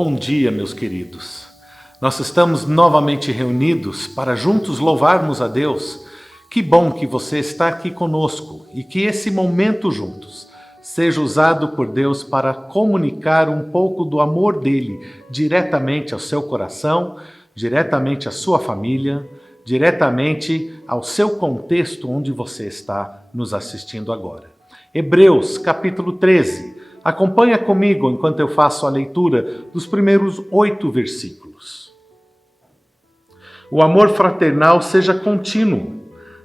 Bom dia, meus queridos. Nós estamos novamente reunidos para juntos louvarmos a Deus. Que bom que você está aqui conosco e que esse momento juntos seja usado por Deus para comunicar um pouco do amor dele diretamente ao seu coração, diretamente à sua família, diretamente ao seu contexto onde você está nos assistindo agora. Hebreus, capítulo 13. Acompanha comigo enquanto eu faço a leitura dos primeiros 8 versículos. O amor fraternal seja contínuo.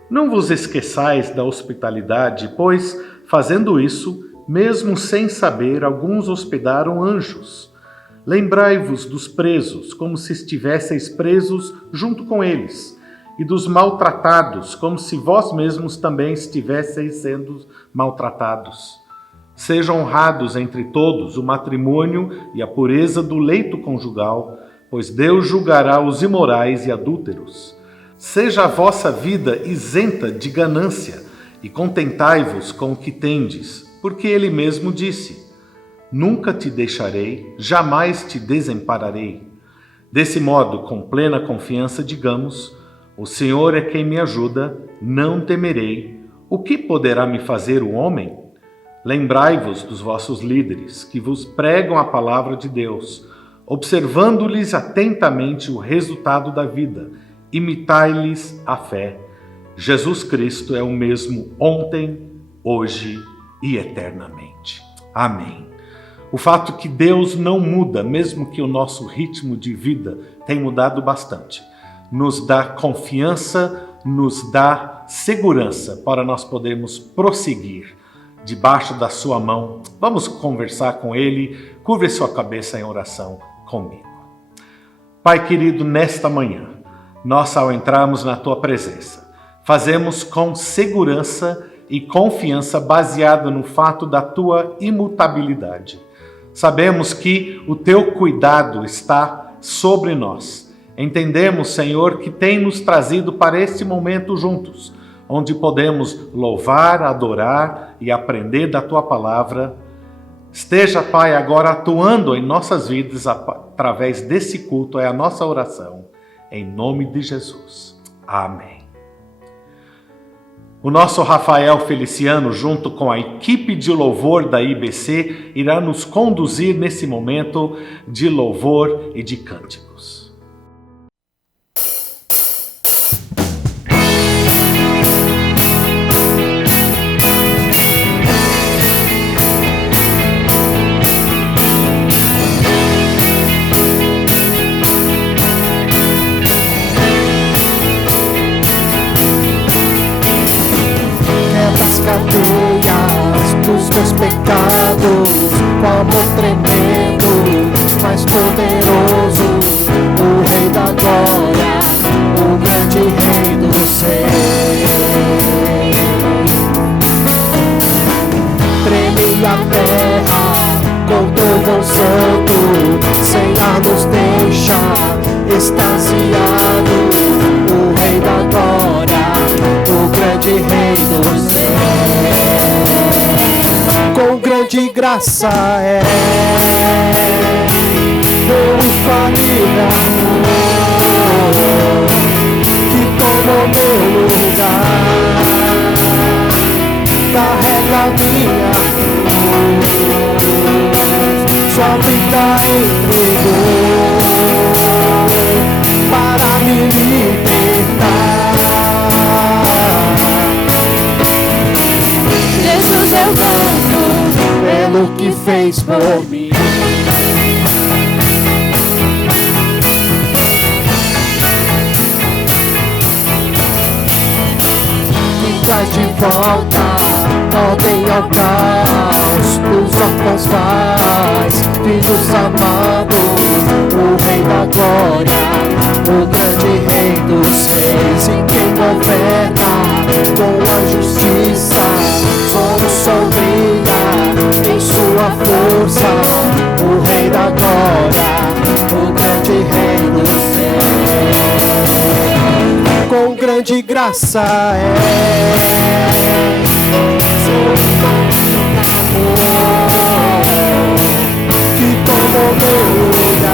Não vos esqueçais da hospitalidade, pois, fazendo isso, mesmo sem saber, alguns hospedaram anjos. Lembrai-vos dos presos, como se estivesseis presos junto com eles, e dos maltratados, como se vós mesmos também estivesseis sendo maltratados. Sejam honrados entre todos o matrimônio e a pureza do leito conjugal, pois Deus julgará os imorais e adúlteros. Seja a vossa vida isenta de ganância, e contentai-vos com o que tendes, porque ele mesmo disse: Nunca te deixarei, jamais te desampararei. Desse modo, com plena confiança, digamos: O Senhor é quem me ajuda, não temerei. O que poderá me fazer o homem? Lembrai-vos dos vossos líderes, que vos pregam a palavra de Deus, observando-lhes atentamente o resultado da vida. Imitai-lhes a fé. Jesus Cristo é o mesmo ontem, hoje e eternamente. Amém. O fato que Deus não muda, mesmo que o nosso ritmo de vida tenha mudado bastante, nos dá confiança, nos dá segurança para nós podermos prosseguir debaixo da sua mão. Vamos conversar com Ele. Curve sua cabeça em oração comigo. Pai querido, nesta manhã, nós ao entrarmos na Tua presença, fazemos com segurança e confiança baseada no fato da Tua imutabilidade. Sabemos que o Teu cuidado está sobre nós. Entendemos, Senhor, que tem nos trazido para este momento juntos, onde podemos louvar, adorar e aprender da Tua palavra. Esteja, Pai, agora atuando em nossas vidas através desse culto, é a nossa oração, em nome de Jesus. Amém. O nosso Rafael Feliciano, junto com a equipe de louvor da IBC, irá nos conduzir nesse momento de louvor e de cânticos. Cadeias dos meus pecados, com amor tremendo, mais poderoso, o Rei da Glória, o grande Rei dos Reis. Treme a terra com trovão santo, sem ar nos deixa extasiado, o Rei da Glória, o grande Rei dos Reis. Com grande graça meu infalível amor, que tomou meu lugar, carrega minha cruz, sua vida entregou para me libertar. Jesus, eu canto pelo que fez por mim. Que traz de volta ordem ao caos, os órfãos faz filhos amados, o Rei da Glória, o grande Rei dos Reis, e quem governa com a justiça, solução brilha em sua força, o Rei da Glória, o grande Rei dos Reis. Com grande graça seu amor, que tomou meu lugar.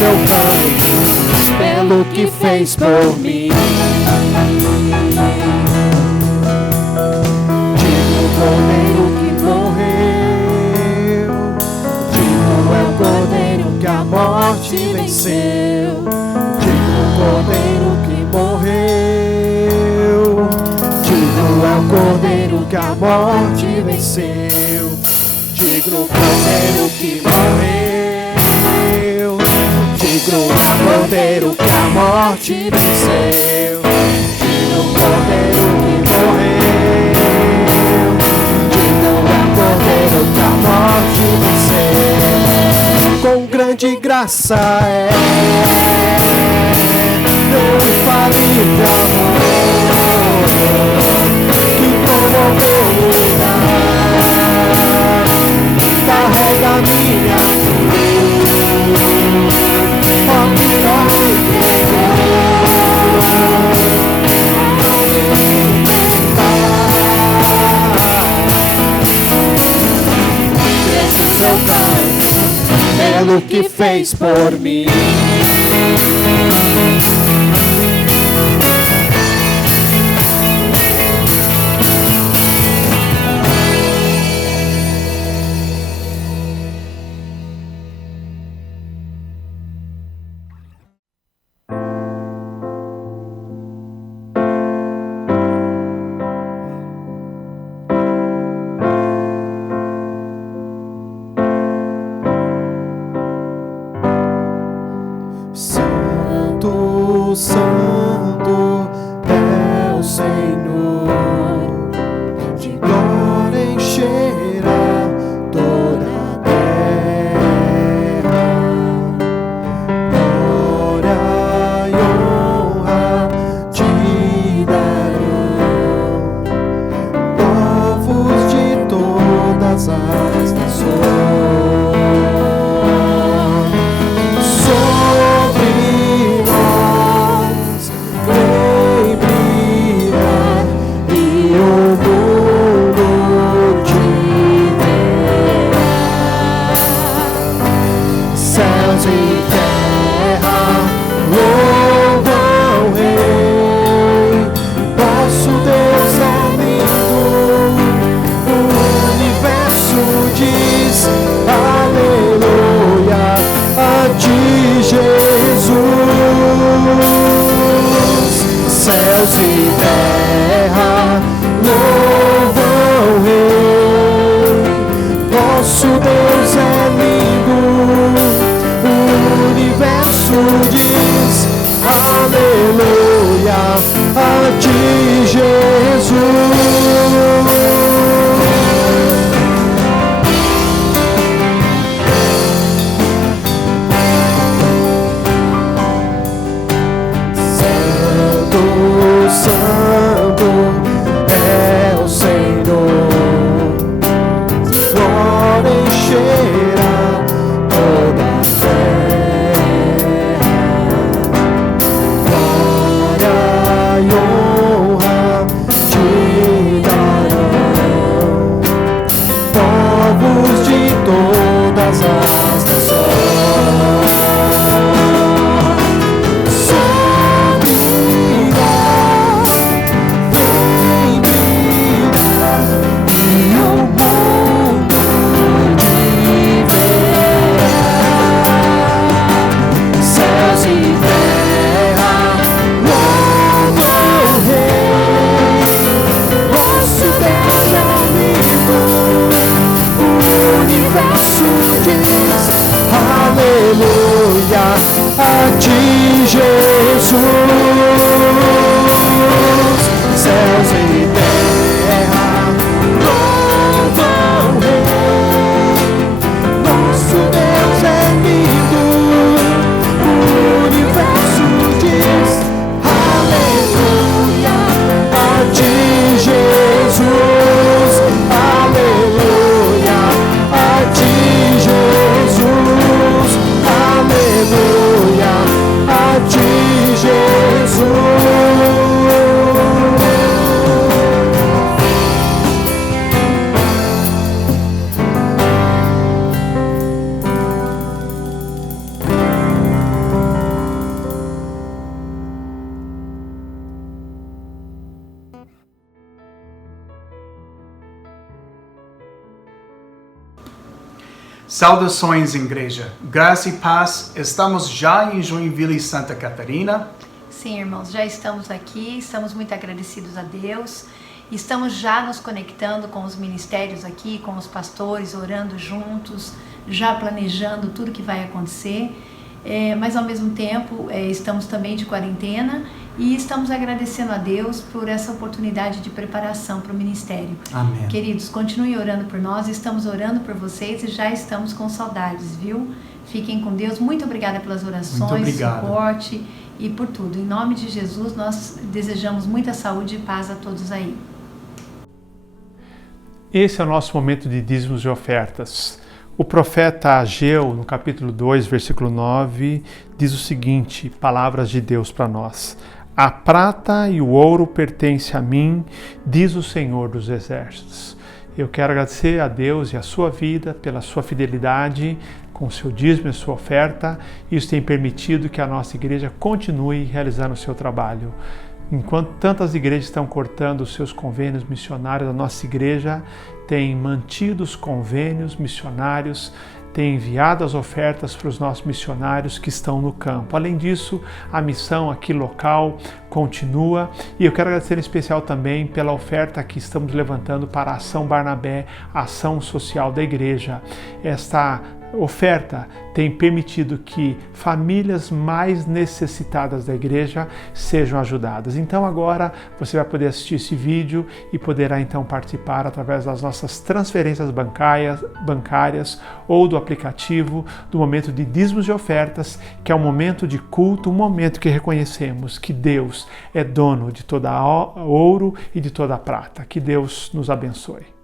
seu canto, pelo que fez por mim. Digo o cordeiro que morreu, digo é o cordeiro que a morte venceu. Digo o cordeiro que morreu, digo é o cordeiro que a morte venceu. Digo o cordeiro que morreu, digo o cordeiro que a morte venceu. Digo o cordeiro que morreu, digo o cordeiro que a morte venceu. Com grande graça meu infalível amor, que tomou meu lugar, carrega minha cruz, ó que seu canto, pelo que fez por mim. Santo, Santo é o Senhor, de glória encherá toda a terra. Glória e honra te darão povos de todas as nações. Céus e terra louvam o Rei, nosso Deus é lindo, o universo diz aleluia a ti, Jesus. Santo é o Senhor, de glória encherá toda a terra. Glória e honra te darão povos de todas as nações. Aleluia a ti, Jesus. Céus e terra louvam o Rei, nosso Deus é lindo, o universo diz aleluia a ti, Jesus. Aleluia a ti, Jesus. Aleluia a ti, Jesus. Saudações, igreja. Graça e paz. Estamos já em Joinville, Santa Catarina. Sim, irmãos, já estamos aqui, estamos muito agradecidos a Deus. Estamos já nos conectando com os ministérios aqui, com os pastores, orando juntos, já planejando tudo que vai acontecer. Mas ao mesmo tempo estamos também de quarentena e estamos agradecendo a Deus por essa oportunidade de preparação para o ministério. Amém. Queridos, continuem orando por nós, estamos orando por vocês e já estamos com saudades, viu? Fiquem com Deus, muito obrigada pelas orações, suporte e por tudo. Em nome de Jesus, nós desejamos muita saúde e paz a todos aí. Esse é o nosso momento de dízimos e ofertas. O profeta Ageu, no capítulo 2, versículo 9, diz o seguinte, palavras de Deus para nós. A prata e o ouro pertencem a mim, diz o Senhor dos Exércitos. Eu quero agradecer a Deus e a sua vida pela sua fidelidade com o seu dízimo e a sua oferta. Isso tem permitido que a nossa igreja continue realizando o seu trabalho. Enquanto tantas igrejas estão cortando os seus convênios missionários, a nossa igreja tem mantido os convênios missionários, tem enviado as ofertas para os nossos missionários que estão no campo. Além disso, a missão aqui local continua e eu quero agradecer em especial também pela oferta que estamos levantando para a Ação Barnabé, a ação social da igreja. Esta oferta tem permitido que famílias mais necessitadas da igreja sejam ajudadas. Então agora você vai poder assistir esse vídeo e poderá então participar através das nossas transferências bancárias ou do aplicativo do momento de dízimos e ofertas, que é um momento de culto, um momento que reconhecemos que Deus é dono de toda a ouro e de toda a prata. Que Deus nos abençoe.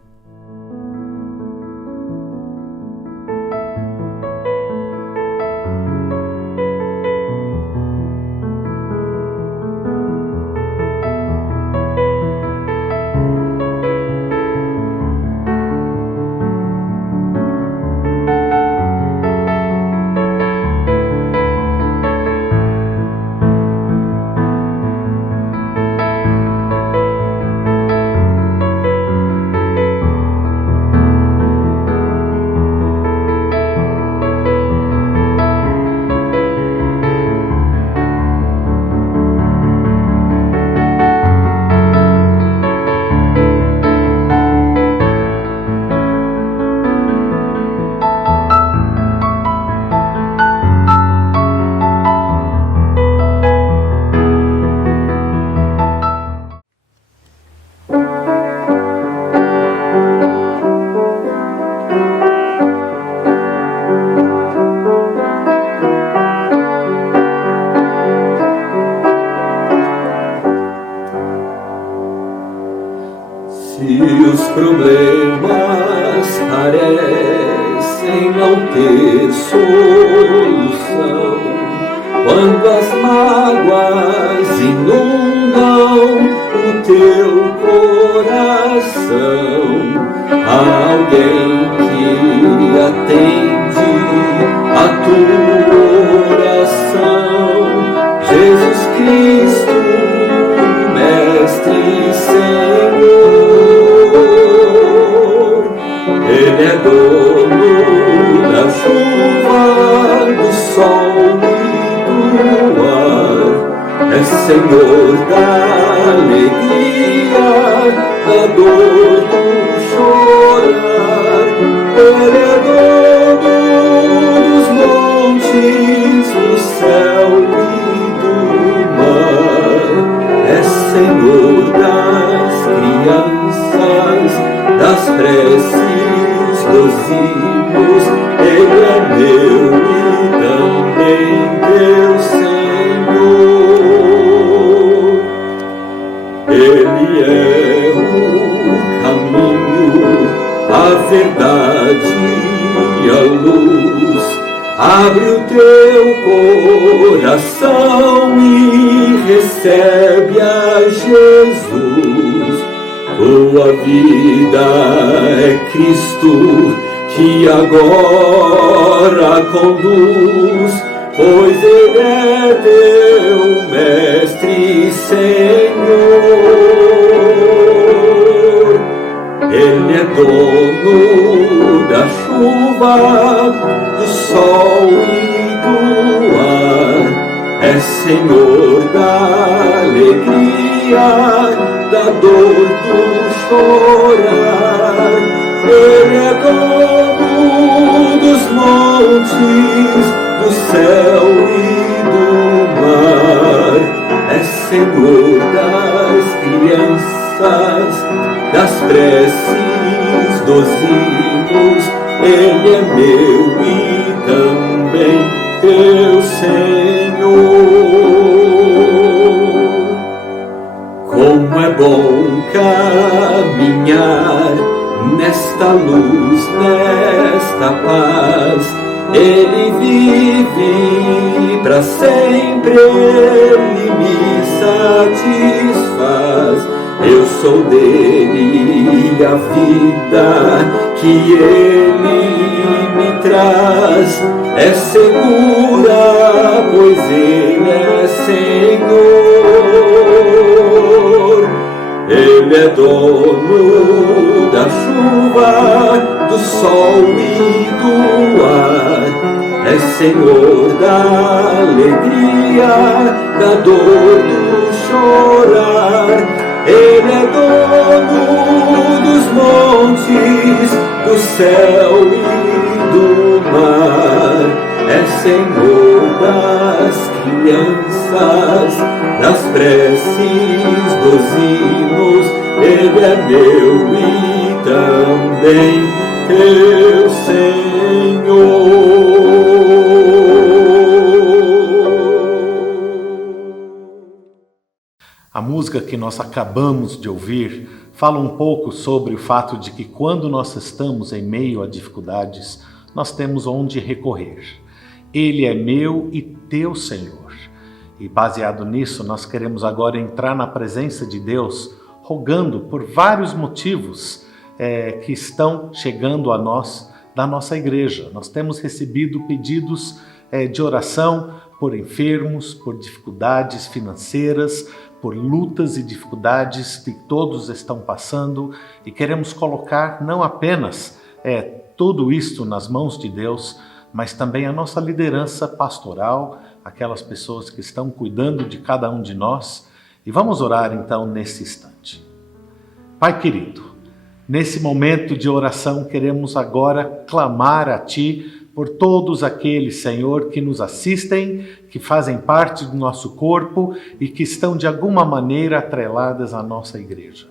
Se os problemas parecem não ter solução, quando as mágoas inundam o teu coração, há alguém que atende a tua oração. Jesus Cristo, Mestre e Senhor, Ele é dono da chuva, do sol e do ar, é Senhor da alegria, da dor, do chorar. Ele é dono dos montes, do céu e do mar, é Senhor das crianças, das preces, dos hinos. Ele é meu e também teu Senhor. Ele é o caminho, a verdade e a luz. Abre o teu coração e recebe a Jesus. Tua vida é Cristo que agora conduz, pois Ele é teu Mestre e Senhor. Ele é dono da chuva, do sol e do ar. É Senhor da alegria, da dor, do chorar. Ele é dono dos montes, do céu e do mar. É Senhor das crianças, das preces, dos hinos. Ele é meu e também teu Senhor. Como é bom caminhar nesta luz, nesta paz. Ele vive para sempre, Ele me satisfaz. Eu sou dele e a vida que Ele me traz é segura, pois Ele é Senhor. Ele é dono da chuva, do sol e do ar. É Senhor da alegria, da dor, do chorar. Ele é dono dos montes, do céu e do mar. É Senhor das crianças, das preces, dos hinos. Ele é meu e também teu Senhor. A música que nós acabamos de ouvir fala um pouco sobre o fato de que quando nós estamos em meio a dificuldades, nós temos onde recorrer. Ele é meu e teu Senhor. E baseado nisso, nós queremos agora entrar na presença de Deus, rogando por vários motivos que estão chegando a nós da nossa igreja. Nós temos recebido pedidos de oração por enfermos, por dificuldades financeiras, por lutas e dificuldades que todos estão passando, e queremos colocar não apenas tudo isto nas mãos de Deus, mas também a nossa liderança pastoral, aquelas pessoas que estão cuidando de cada um de nós. E vamos orar então nesse instante. Pai querido, nesse momento de oração queremos agora clamar a Ti por todos aqueles, Senhor, que nos assistem, que fazem parte do nosso corpo e que estão de alguma maneira atreladas à nossa igreja.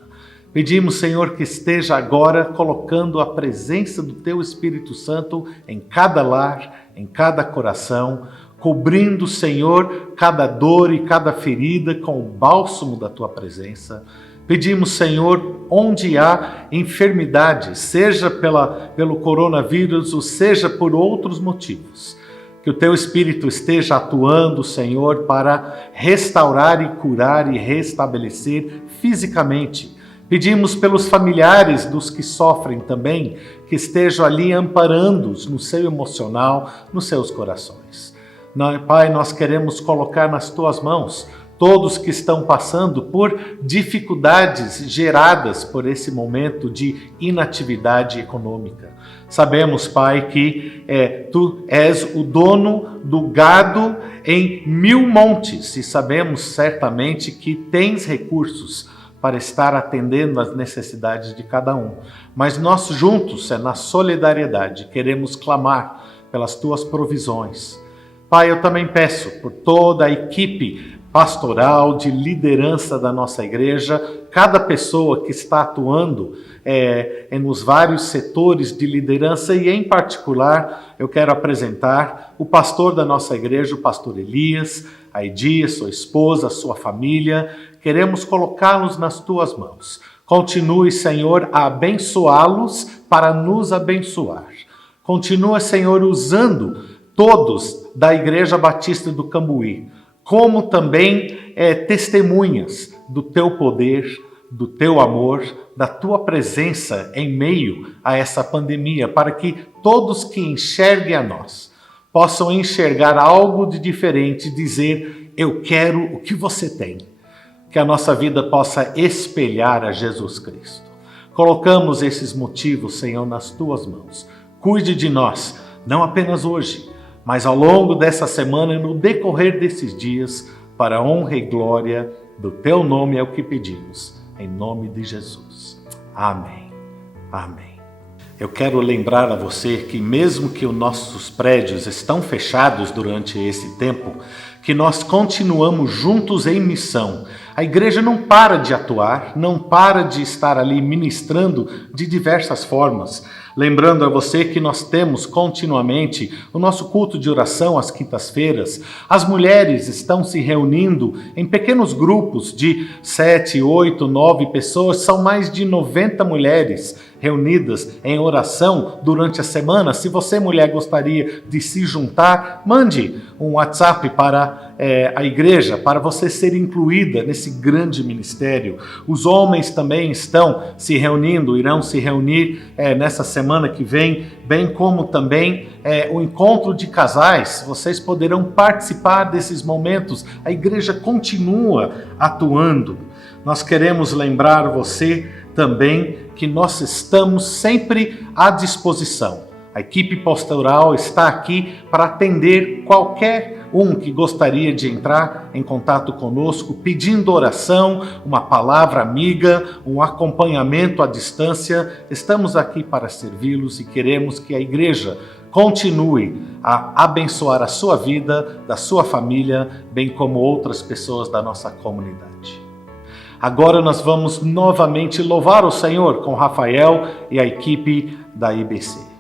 Pedimos, Senhor, que esteja agora colocando a presença do Teu Espírito Santo em cada lar, em cada coração, cobrindo, Senhor, cada dor e cada ferida com o bálsamo da Tua presença. Pedimos, Senhor, onde há enfermidade, seja pelo coronavírus ou seja por outros motivos, que o Teu Espírito esteja atuando, Senhor, para restaurar e curar e restabelecer fisicamente. Pedimos pelos familiares dos que sofrem também, que estejam ali amparando-os no seu emocional, nos seus corações. Pai, nós queremos colocar nas Tuas mãos todos que estão passando por dificuldades geradas por esse momento de inatividade econômica. Sabemos, Pai, que Tu és o dono do gado em 1000 montes e sabemos certamente que tens recursos para estar atendendo às necessidades de cada um. Mas nós juntos, na solidariedade, queremos clamar pelas Tuas provisões. Pai, eu também peço por toda a equipe pastoral, de liderança da nossa igreja, cada pessoa que está atuando nos vários setores de liderança e, em particular, eu quero apresentar o pastor da nossa igreja, o pastor Elias, a Edia, sua esposa, sua família. Queremos colocá-los nas Tuas mãos. Continue, Senhor, a abençoá-los para nos abençoar. Continua, Senhor, usando todos da Igreja Batista do Cambuí, como também testemunhas do Teu poder, do Teu amor, da Tua presença em meio a essa pandemia, para que todos que enxerguem a nós possam enxergar algo de diferente e dizer: eu quero o que você tem. Que a nossa vida possa espelhar a Jesus Cristo. Colocamos esses motivos, Senhor, nas Tuas mãos. cuide de nós, não apenas hoje, mas ao longo dessa semana e no decorrer desses dias, para a honra e glória do Teu nome é o que pedimos, em nome de Jesus. Amém. Amém. Eu quero lembrar a você que mesmo que os nossos prédios estão fechados durante esse tempo, que nós continuamos juntos em missão. A igreja não para de atuar, não para de estar ali ministrando de diversas formas. Lembrando a você que nós temos continuamente o nosso culto de oração às quintas-feiras. As mulheres estão se reunindo em pequenos grupos de 7, 8, 9 pessoas. São mais de 90 mulheres reunidas em oração durante a semana. Se você, mulher, gostaria de se juntar, mande um WhatsApp para a igreja, para você ser incluída nesse grande ministério. Os homens também estão se reunindo, irão se reunir nessa semana que vem, bem como também o encontro de casais. Vocês poderão participar desses momentos. A igreja continua atuando. Nós queremos lembrar você também que nós estamos sempre à disposição. A equipe pastoral está aqui para atender qualquer um que gostaria de entrar em contato conosco, pedindo oração, uma palavra amiga, um acompanhamento à distância. Estamos aqui para servi-los e queremos que a igreja continue a abençoar a sua vida, da sua família, bem como outras pessoas da nossa comunidade. Agora nós vamos novamente louvar o Senhor com Rafael e a equipe da IBC.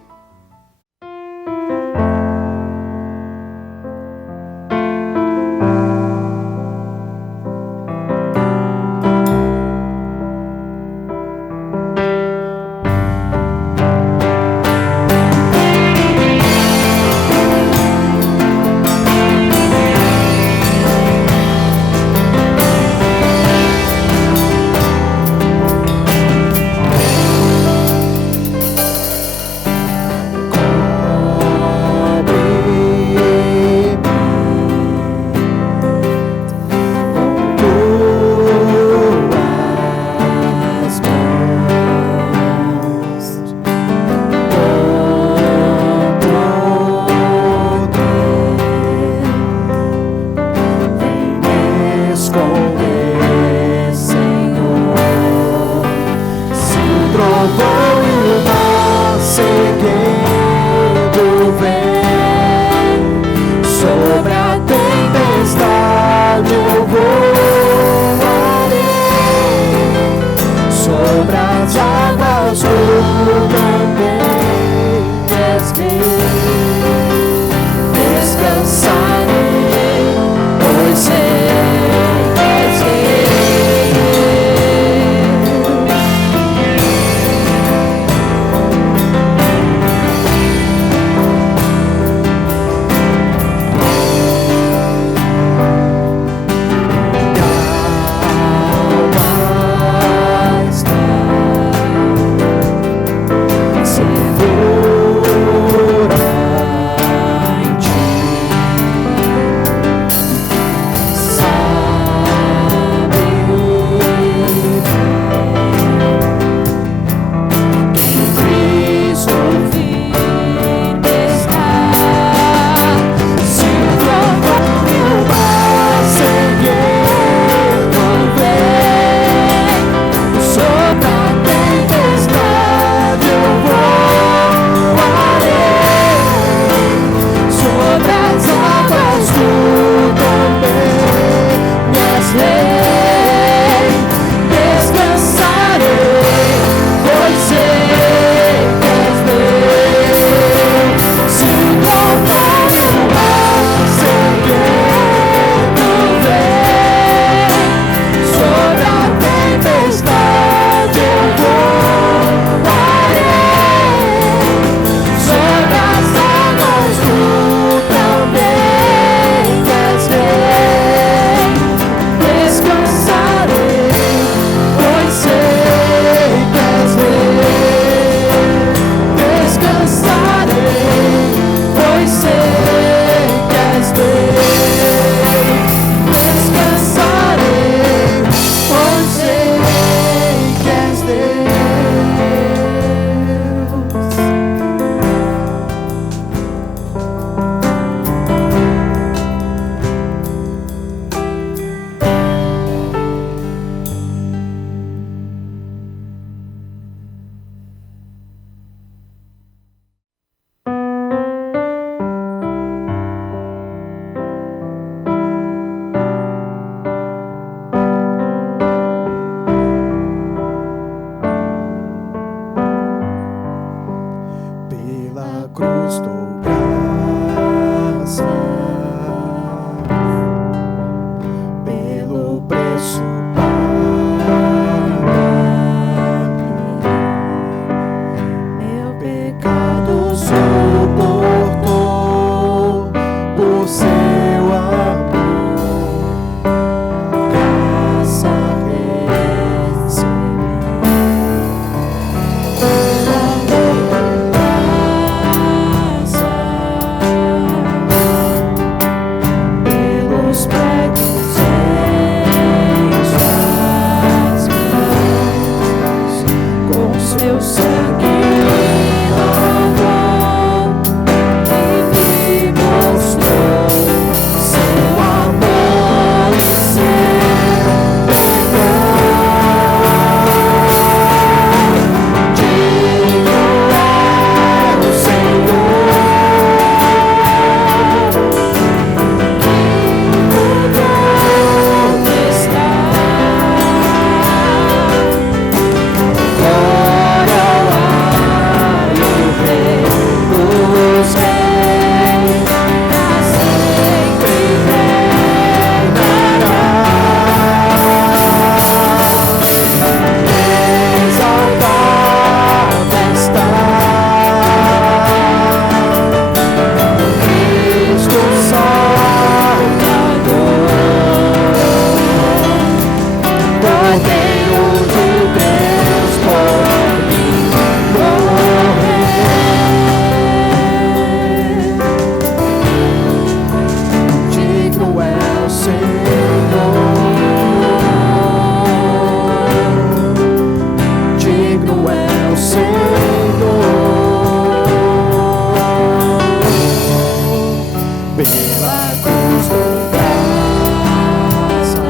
pela cruz do graça,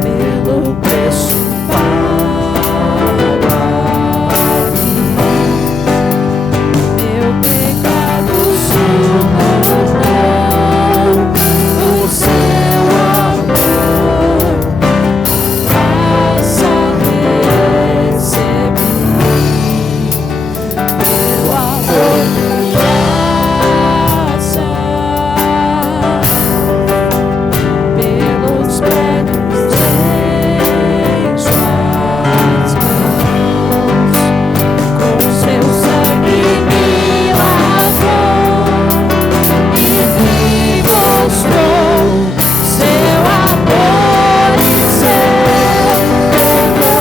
pelo preço pago a mim, meu pecado suportou, o seu amor, graça recebi, meu amor, graça, pelos pregos em suas mãos, com seu sangue me lavou e me mostrou seu amor e seu perdão.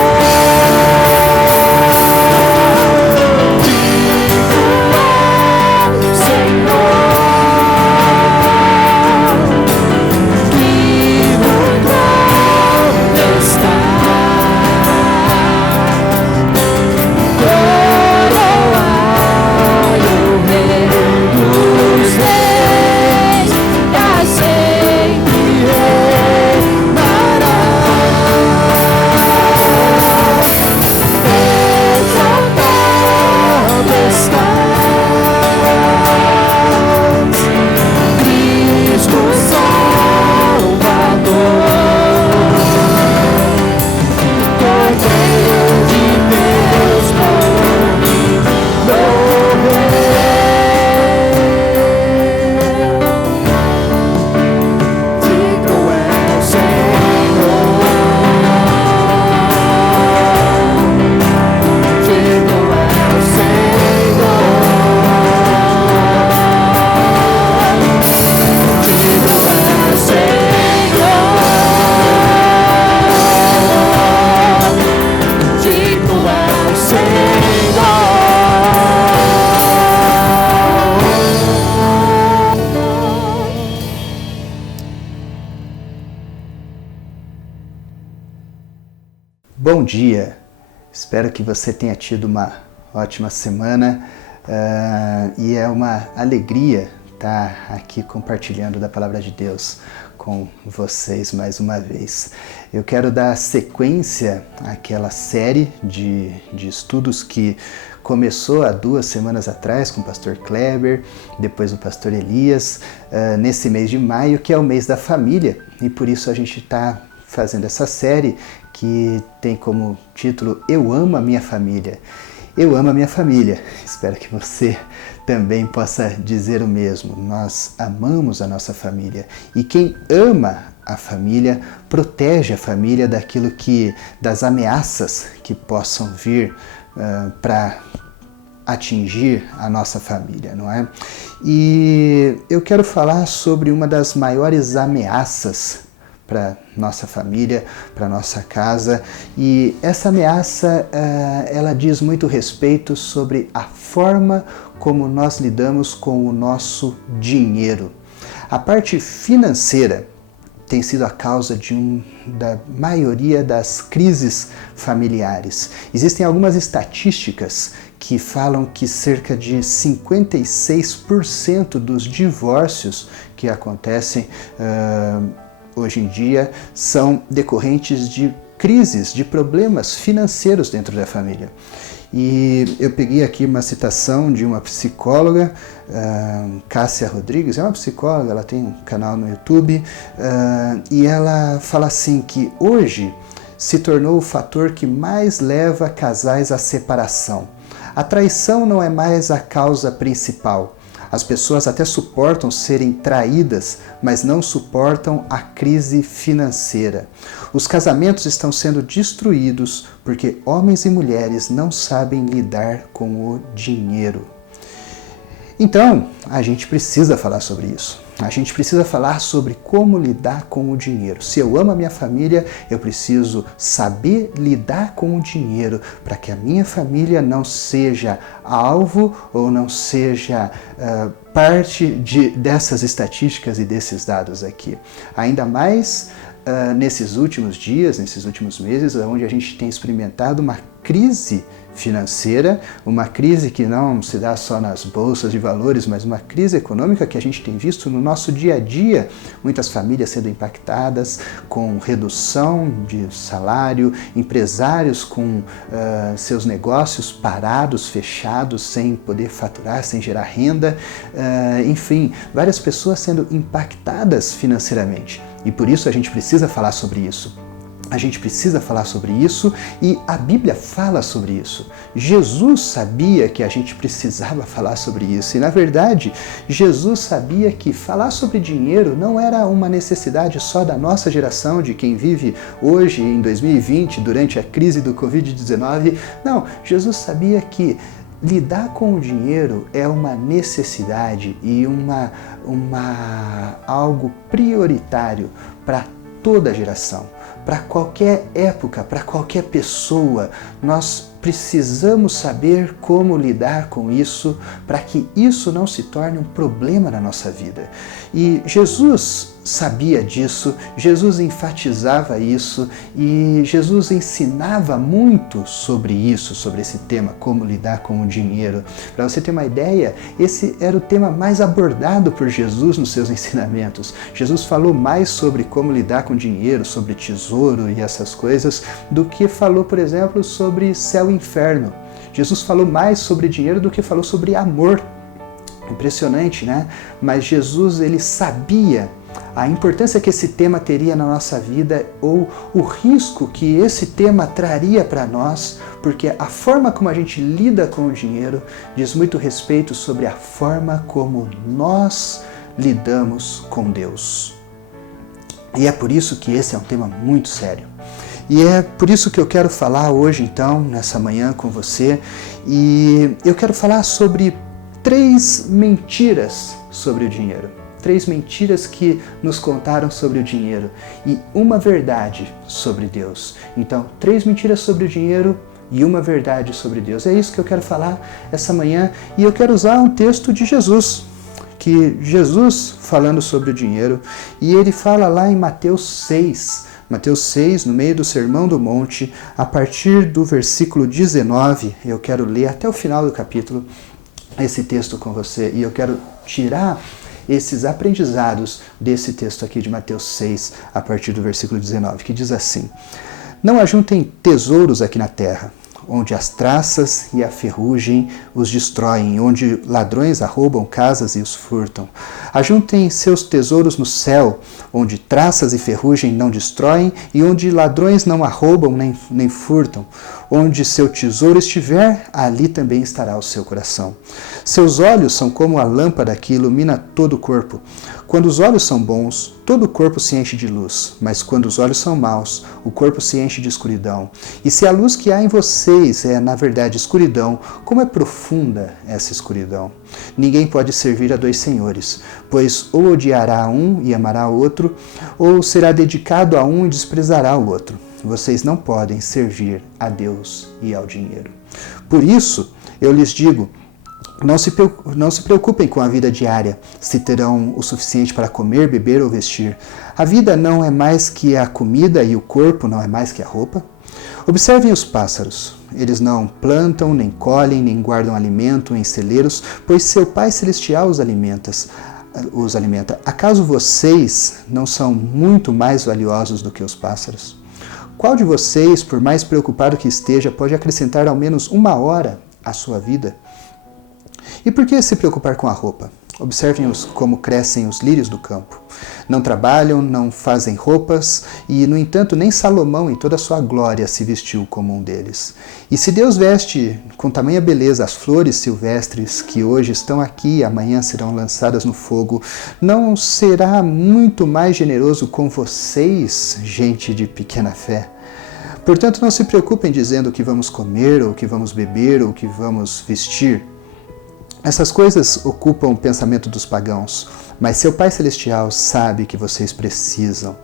Bom dia, espero que você tenha tido uma ótima semana e é uma alegria estar aqui compartilhando da Palavra de Deus com vocês mais uma vez. Eu quero dar sequência àquela série de estudos que começou há 2 semanas atrás com o pastor Kleber, depois o pastor Elias, nesse mês de maio, que é o mês da família, e por isso a gente está fazendo essa série que tem como título Eu Amo a Minha Família. Eu amo a minha família. Espero que você também possa dizer o mesmo. Nós amamos a nossa família. E quem ama a família protege a família das ameaças que possam vir para atingir a nossa família, não é? E eu quero falar sobre uma das maiores ameaças para nossa família, para nossa casa, e essa ameaça ela diz muito respeito sobre a forma como nós lidamos com o nosso dinheiro. A parte financeira tem sido a causa da maioria das crises familiares. Existem algumas estatísticas que falam que cerca de 56% dos divórcios que acontecem hoje em dia são decorrentes de crises, de problemas financeiros dentro da família. E eu peguei aqui uma citação de uma psicóloga, Cássia Rodrigues, é uma psicóloga, ela tem um canal no YouTube, e ela fala assim que hoje se tornou o fator que mais leva casais à separação. A traição não é mais a causa principal. As pessoas até suportam serem traídas, mas não suportam a crise financeira. Os casamentos estão sendo destruídos porque homens e mulheres não sabem lidar com o dinheiro. Então, a gente precisa falar sobre isso. A gente precisa falar sobre como lidar com o dinheiro. Se eu amo a minha família, eu preciso saber lidar com o dinheiro para que a minha família não seja alvo ou não seja parte dessas estatísticas e desses dados aqui. Ainda mais nesses últimos dias, nesses últimos meses, onde a gente tem experimentado uma crise financeira, uma crise que não se dá só nas bolsas de valores, mas uma crise econômica que a gente tem visto no nosso dia a dia, muitas famílias sendo impactadas com redução de salário, empresários com seus negócios parados, fechados, sem poder faturar, sem gerar renda, enfim, várias pessoas sendo impactadas financeiramente. E por isso a gente precisa falar sobre isso. A gente precisa falar sobre isso e a Bíblia fala sobre isso. Jesus sabia que a gente precisava falar sobre isso e, na verdade, Jesus sabia que falar sobre dinheiro não era uma necessidade só da nossa geração, de quem vive hoje, em 2020, durante a crise do Covid-19. Não, Jesus sabia que lidar com o dinheiro é uma necessidade e algo prioritário para toda a geração. Para qualquer época, para qualquer pessoa, nós precisamos saber como lidar com isso para que isso não se torne um problema na nossa vida. E Jesus sabia disso, Jesus enfatizava isso e Jesus ensinava muito sobre isso, sobre esse tema, como lidar com o dinheiro. Para você ter uma ideia, esse era o tema mais abordado por Jesus nos seus ensinamentos. Jesus falou mais sobre como lidar com dinheiro, sobre tesouro e essas coisas, do que falou, por exemplo, sobre céu e inferno. Jesus falou mais sobre dinheiro do que falou sobre amor. Impressionante, né? Mas Jesus, ele sabia a importância que esse tema teria na nossa vida ou o risco que esse tema traria para nós, porque a forma como a gente lida com o dinheiro diz muito respeito sobre a forma como nós lidamos com Deus. E é por isso que esse é um tema muito sério. E é por isso que eu quero falar hoje, então, nessa manhã com você, e eu quero falar sobre 3 mentiras sobre o dinheiro. 3 mentiras que nos contaram sobre o dinheiro e uma verdade sobre Deus. Então, 3 mentiras sobre o dinheiro e uma verdade sobre Deus. É isso que eu quero falar essa manhã e eu quero usar um texto de Jesus, que Jesus falando sobre o dinheiro, e ele fala lá em Mateus 6, no meio do Sermão do Monte, a partir do versículo 19, eu quero ler até o final do capítulo esse texto com você e eu quero tirar esses aprendizados desse texto aqui de Mateus 6, a partir do versículo 19, que diz assim: Não ajuntem tesouros aqui na terra, onde as traças e a ferrugem os destroem, onde ladrões arrombam casas e os furtam. Ajuntem seus tesouros no céu, onde traças e ferrugem não destroem e onde ladrões não arrombam nem furtam. Onde seu tesouro estiver, ali também estará o seu coração. Seus olhos são como a lâmpada que ilumina todo o corpo. Quando os olhos são bons, todo o corpo se enche de luz, mas quando os olhos são maus, o corpo se enche de escuridão. E se a luz que há em vocês é, na verdade, escuridão, como é profunda essa escuridão? Ninguém pode servir a 2 senhores, pois ou odiará um e amará o outro, ou será dedicado a um e desprezará o outro. Vocês não podem servir a Deus e ao dinheiro. Por isso, eu lhes digo, não se preocupem com a vida diária, se terão o suficiente para comer, beber ou vestir. A vida não é mais que a comida e o corpo não é mais que a roupa. Observem os pássaros. Eles não plantam, nem colhem, nem guardam alimento em celeiros, pois seu Pai Celestial os alimenta. Acaso vocês não são muito mais valiosos do que os pássaros? Qual de vocês, por mais preocupado que esteja, pode acrescentar ao menos 1 hora à sua vida? E por que se preocupar com a roupa? Observem-os como crescem os lírios do campo. Não trabalham, não fazem roupas, e, no entanto, nem Salomão em toda a sua glória se vestiu como um deles. E se Deus veste com tamanha beleza as flores silvestres que hoje estão aqui e amanhã serão lançadas no fogo, não será muito mais generoso com vocês, gente de pequena fé? Portanto, não se preocupem dizendo o que vamos comer, ou o que vamos beber, ou o que vamos vestir. Essas coisas ocupam o pensamento dos pagãos, mas seu Pai Celestial sabe que vocês precisam.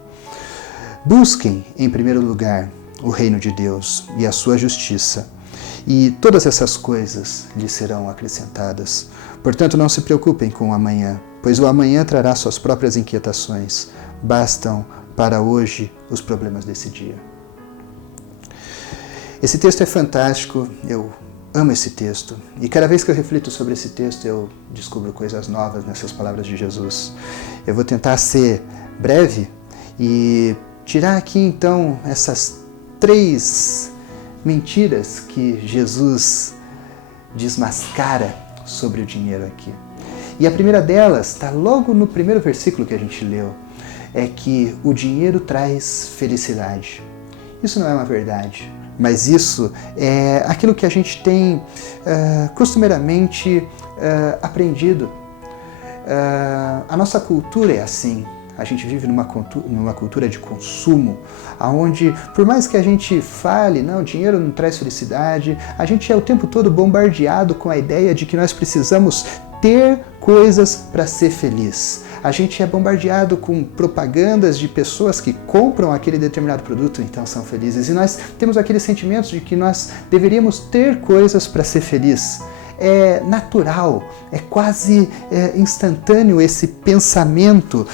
Busquem, em primeiro lugar, o reino de Deus e a sua justiça, e todas essas coisas lhes serão acrescentadas. Portanto, não se preocupem com o amanhã, pois o amanhã trará suas próprias inquietações. Bastam para hoje os problemas desse dia. Esse texto é fantástico, eu amo esse texto. E cada vez que eu reflito sobre esse texto, eu descubro coisas novas nessas palavras de Jesus. Eu vou tentar ser breve e tirar aqui então essas 3 mentiras que Jesus desmascara sobre o dinheiro aqui. E a primeira delas está logo no primeiro versículo que a gente leu, é que o dinheiro traz felicidade. Isso não é uma verdade, mas isso é aquilo que a gente tem costumeiramente aprendido. A nossa cultura é assim. A gente vive numa cultura de consumo, onde, por mais que a gente fale, não, dinheiro não traz felicidade, a gente é o tempo todo bombardeado com a ideia de que nós precisamos ter coisas para ser feliz. A gente é bombardeado com propagandas de pessoas que compram aquele determinado produto, então são felizes. E nós temos aquele sentimento de que nós deveríamos ter coisas para ser feliz. É natural, é quase instantâneo esse pensamento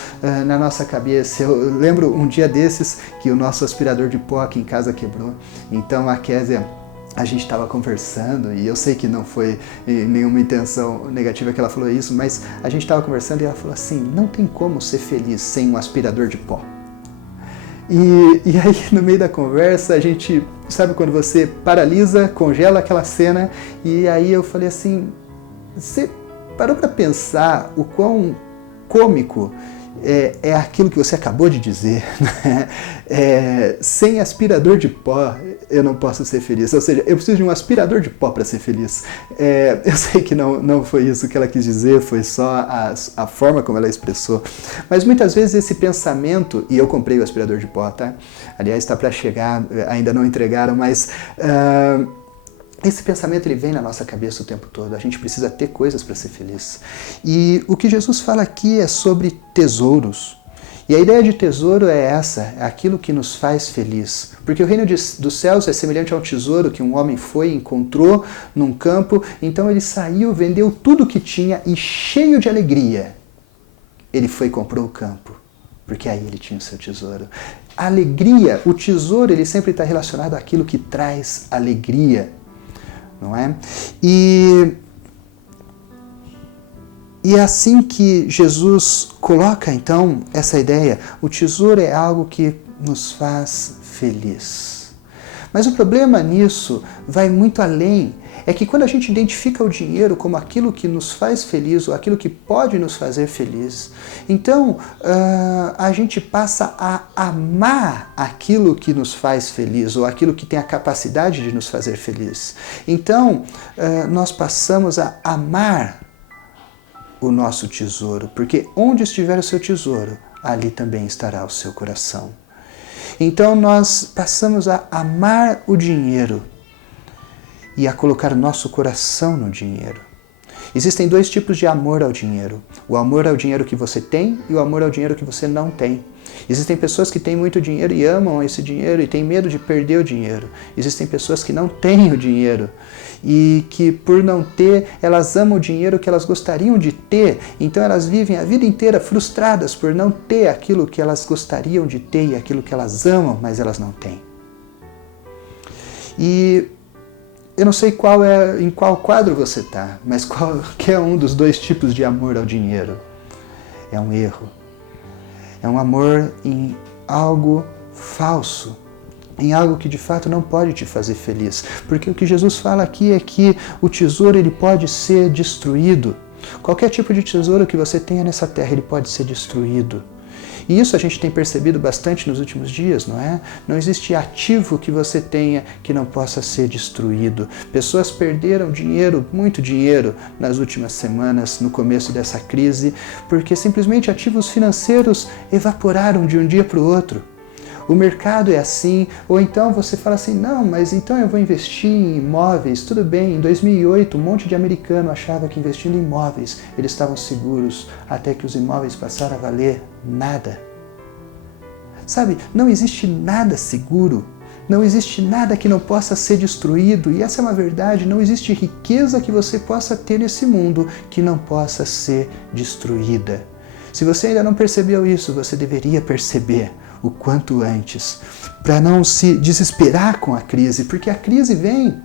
na nossa cabeça. Eu lembro um dia desses que o nosso aspirador de pó aqui em casa quebrou. Então a Késia, a gente estava conversando, e eu sei que não foi nenhuma intenção negativa que ela falou isso, mas a gente estava conversando e ela falou assim, não tem como ser feliz sem um aspirador de pó. E aí, no meio da conversa, a gente, sabe quando você paralisa, congela aquela cena, e aí eu falei assim, você parou para pensar o quão cômico é aquilo que você acabou de dizer, né? Sem aspirador de pó eu não posso ser feliz, ou seja, eu preciso de um aspirador de pó para ser feliz. Eu sei que não foi isso que ela quis dizer, foi só a forma como ela expressou, mas muitas vezes esse pensamento, e eu comprei o aspirador de pó, tá? Aliás, está para chegar, ainda não entregaram, mas esse pensamento ele vem na nossa cabeça o tempo todo. A gente precisa ter coisas para ser feliz. E o que Jesus fala aqui é sobre tesouros. E a ideia de tesouro é essa, é aquilo que nos faz feliz. Porque o reino dos céus é semelhante a um tesouro que um homem foi e encontrou num campo. Então ele saiu, vendeu tudo que tinha e cheio de alegria, ele foi e comprou o campo. Porque aí ele tinha o seu tesouro. A alegria, o tesouro, ele sempre está relacionado àquilo que traz alegria. Não é? E é assim que Jesus coloca, então, essa ideia. O tesouro é algo que nos faz feliz. Mas o problema nisso vai muito além. É que quando a gente identifica o dinheiro como aquilo que nos faz feliz, ou aquilo que pode nos fazer feliz, então a gente passa a amar aquilo que nos faz feliz, ou aquilo que tem a capacidade de nos fazer feliz. Então nós passamos a amar o nosso tesouro, porque onde estiver o seu tesouro, ali também estará o seu coração. Então nós passamos a amar o dinheiro e a colocar o nosso coração no dinheiro. Existem 2 tipos de amor ao dinheiro. O amor ao dinheiro que você tem e o amor ao dinheiro que você não tem. Existem pessoas que têm muito dinheiro e amam esse dinheiro e têm medo de perder o dinheiro. Existem pessoas que não têm o dinheiro e que, por não ter, elas amam o dinheiro que elas gostariam de ter. Então elas vivem a vida inteira frustradas por não ter aquilo que elas gostariam de ter e aquilo que elas amam, mas elas não têm. E eu não sei em qual quadro você está, mas qualquer um dos 2 tipos de amor ao dinheiro é um erro. É um amor em algo falso, em algo que de fato não pode te fazer feliz. Porque o que Jesus fala aqui é que o tesouro ele pode ser destruído. Qualquer tipo de tesouro que você tenha nessa terra, ele pode ser destruído. E isso a gente tem percebido bastante nos últimos dias, não é? Não existe ativo que você tenha que não possa ser destruído. Pessoas perderam dinheiro, muito dinheiro, nas últimas semanas, no começo dessa crise, porque simplesmente ativos financeiros evaporaram de um dia para o outro. O mercado é assim, ou então você fala assim, não, mas então eu vou investir em imóveis, tudo bem, em 2008 um monte de americano achava que investindo em imóveis eles estavam seguros, até que os imóveis passaram a valer nada. Sabe, não existe nada seguro, não existe nada que não possa ser destruído, e essa é uma verdade, não existe riqueza que você possa ter nesse mundo que não possa ser destruída. Se você ainda não percebeu isso, você deveria perceber. o quanto antes, para não se desesperar com a crise, porque a crise vem.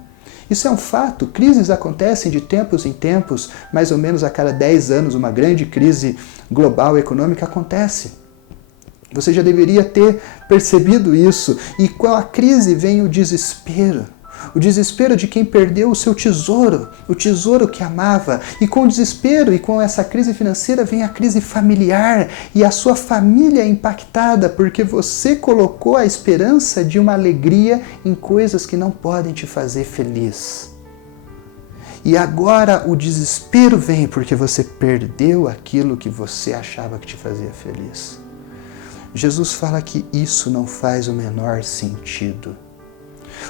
Isso é um fato. Crises acontecem de tempos em tempos, mais ou menos a cada 10 anos, uma grande crise global econômica acontece. Você já deveria ter percebido isso. E com a crise vem o desespero. O desespero de quem perdeu o seu tesouro, o tesouro que amava. E com o desespero e com essa crise financeira vem a crise familiar. E a sua família é impactada porque você colocou a esperança de uma alegria em coisas que não podem te fazer feliz. E agora o desespero vem porque você perdeu aquilo que você achava que te fazia feliz. Jesus fala que isso não faz o menor sentido.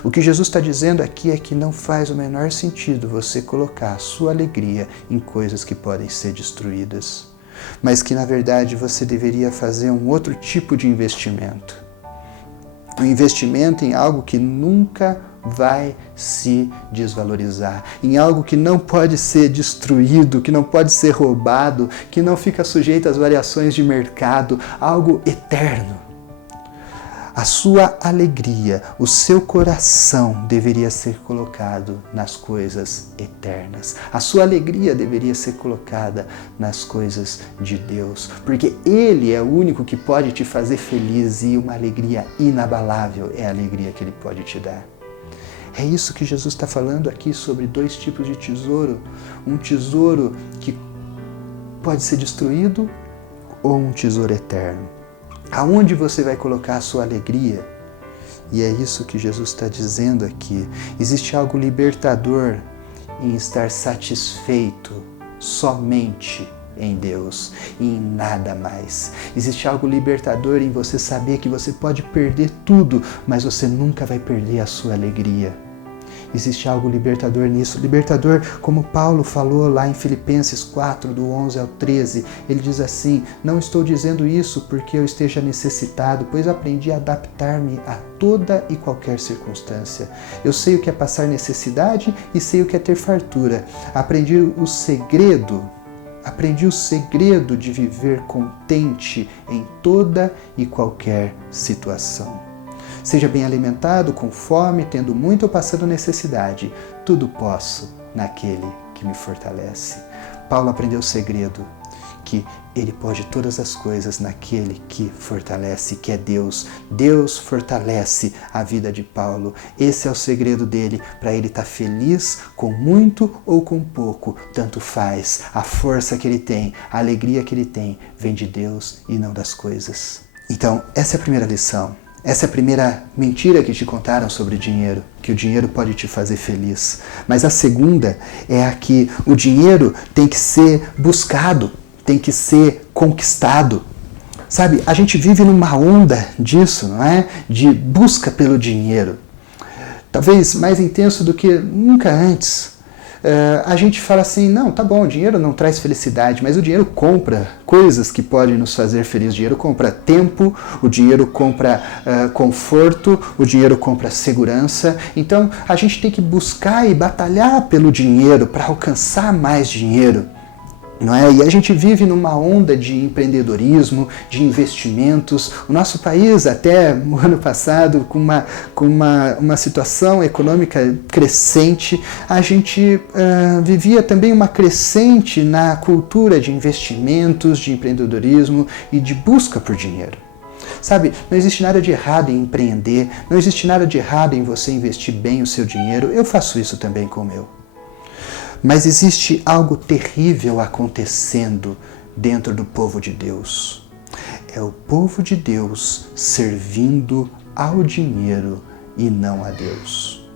O que Jesus está dizendo aqui é que não faz o menor sentido você colocar a sua alegria em coisas que podem ser destruídas, mas que na verdade você deveria fazer um outro tipo de investimento. Um investimento em algo que nunca vai se desvalorizar, em algo que não pode ser destruído, que não pode ser roubado, que não fica sujeito às variações de mercado, algo eterno. A sua alegria, o seu coração deveria ser colocado nas coisas eternas. A sua alegria deveria ser colocada nas coisas de Deus, porque Ele é o único que pode te fazer feliz e uma alegria inabalável é a alegria que Ele pode te dar. É isso que Jesus está falando aqui sobre dois tipos de tesouro. Um tesouro que pode ser destruído ou um tesouro eterno. Aonde você vai colocar a sua alegria? E é isso que Jesus está dizendo aqui. Existe algo libertador em estar satisfeito somente em Deus e em nada mais. Existe algo libertador em você saber que você pode perder tudo, mas você nunca vai perder a sua alegria. Existe algo libertador nisso. Libertador, como Paulo falou lá em Filipenses 4, do 11 ao 13. Ele diz assim: não estou dizendo isso porque eu esteja necessitado, pois aprendi a adaptar-me a toda e qualquer circunstância. Eu sei o que é passar necessidade e sei o que é ter fartura. Aprendi o segredo de viver contente em toda e qualquer situação. Seja bem alimentado, com fome, tendo muito ou passando necessidade. Tudo posso naquele que me fortalece. Paulo aprendeu o segredo, que ele pode todas as coisas naquele que fortalece, que é Deus. Deus fortalece a vida de Paulo. Esse é o segredo dele, para ele estar feliz com muito ou com pouco. Tanto faz. A força que ele tem, a alegria que ele tem, vem de Deus e não das coisas. Então, essa é a primeira lição. Essa é a primeira mentira que te contaram sobre dinheiro, que o dinheiro pode te fazer feliz. Mas a segunda é a que o dinheiro tem que ser buscado, tem que ser conquistado. Sabe, a gente vive numa onda disso, não é? De busca pelo dinheiro. Talvez mais intenso do que nunca antes. A gente fala assim, não, tá bom, o dinheiro não traz felicidade, mas o dinheiro compra coisas que podem nos fazer felizes. O dinheiro compra tempo, o dinheiro compra conforto, o dinheiro compra segurança. Então a gente tem que buscar e batalhar pelo dinheiro para alcançar mais dinheiro. Não é? E a gente vive numa onda de empreendedorismo, de investimentos. O nosso país, até o ano passado, com uma situação econômica crescente, a gente vivia também uma crescente na cultura de investimentos, de empreendedorismo e de busca por dinheiro. Sabe, não existe nada de errado em empreender, não existe nada de errado em você investir bem o seu dinheiro. Eu faço isso também com o meu. Mas existe algo terrível acontecendo dentro do povo de Deus. É o povo de Deus servindo ao dinheiro e não a Deus.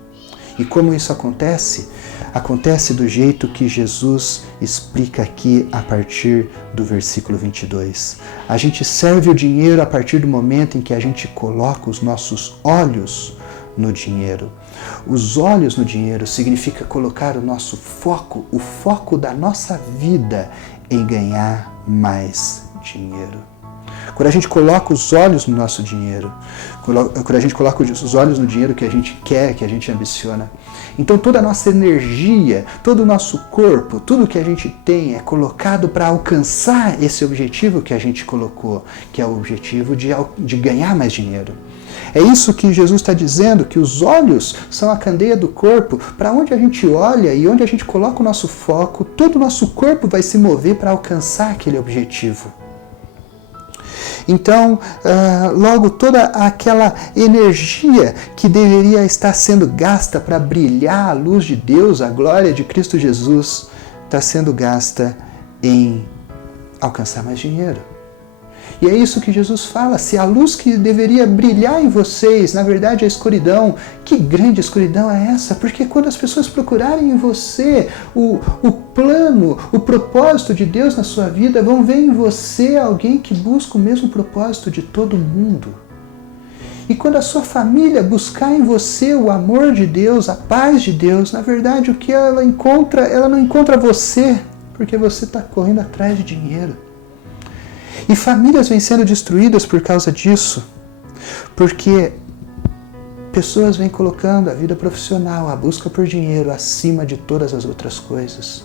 E como isso acontece? Acontece do jeito que Jesus explica aqui a partir do versículo 22. A gente serve o dinheiro a partir do momento em que a gente coloca os nossos olhos no dinheiro. Os olhos no dinheiro significa colocar o nosso foco, o foco da nossa vida em ganhar mais dinheiro. Quando a gente coloca os olhos no nosso dinheiro, quando a gente coloca os olhos no dinheiro que a gente quer, que a gente ambiciona, então toda a nossa energia, todo o nosso corpo, tudo que a gente tem é colocado para alcançar esse objetivo que a gente colocou, que é o objetivo de ganhar mais dinheiro. É isso que Jesus está dizendo, que os olhos são a candeia do corpo. Para onde a gente olha e onde a gente coloca o nosso foco, todo o nosso corpo vai se mover para alcançar aquele objetivo. Então, logo toda aquela energia que deveria estar sendo gasta para brilhar a luz de Deus, a glória de Cristo Jesus, está sendo gasta em alcançar mais dinheiro. E é isso que Jesus fala, se a luz que deveria brilhar em vocês, na verdade é a escuridão, que grande escuridão é essa? Porque quando as pessoas procurarem em você o plano, o propósito de Deus na sua vida, vão ver em você alguém que busca o mesmo propósito de todo mundo. E quando a sua família buscar em você o amor de Deus, a paz de Deus, na verdade o que ela não encontra você, porque você está correndo atrás de dinheiro. E famílias vêm sendo destruídas por causa disso, porque pessoas vêm colocando a vida profissional, a busca por dinheiro acima de todas as outras coisas,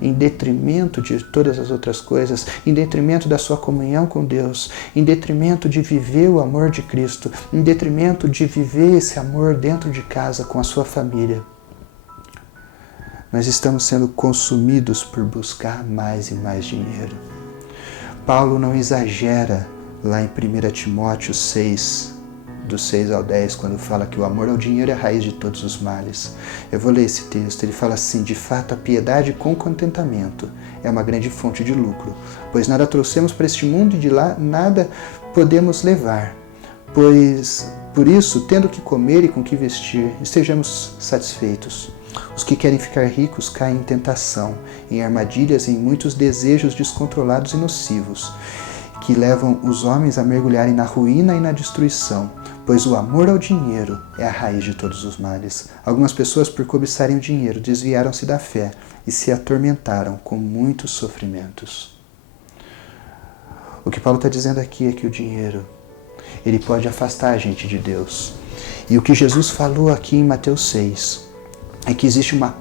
em detrimento de todas as outras coisas, em detrimento da sua comunhão com Deus, em detrimento de viver o amor de Cristo, em detrimento de viver esse amor dentro de casa com a sua família. Nós estamos sendo consumidos por buscar mais e mais dinheiro. Paulo não exagera lá em 1 Timóteo 6, do 6 ao 10, quando fala que o amor ao dinheiro é a raiz de todos os males. Eu vou ler esse texto, ele fala assim: de fato a piedade com contentamento é uma grande fonte de lucro, pois nada trouxemos para este mundo e de lá nada podemos levar. Pois, por isso, tendo que comer e com que vestir, estejamos satisfeitos. Os que querem ficar ricos caem em tentação, em armadilhas e em muitos desejos descontrolados e nocivos, que levam os homens a mergulharem na ruína e na destruição, pois o amor ao dinheiro é a raiz de todos os males. Algumas pessoas, por cobiçarem o dinheiro, desviaram-se da fé e se atormentaram com muitos sofrimentos. O que Paulo está dizendo aqui é que o dinheiro, ele pode afastar a gente de Deus. E o que Jesus falou aqui em Mateus 6 é que existe uma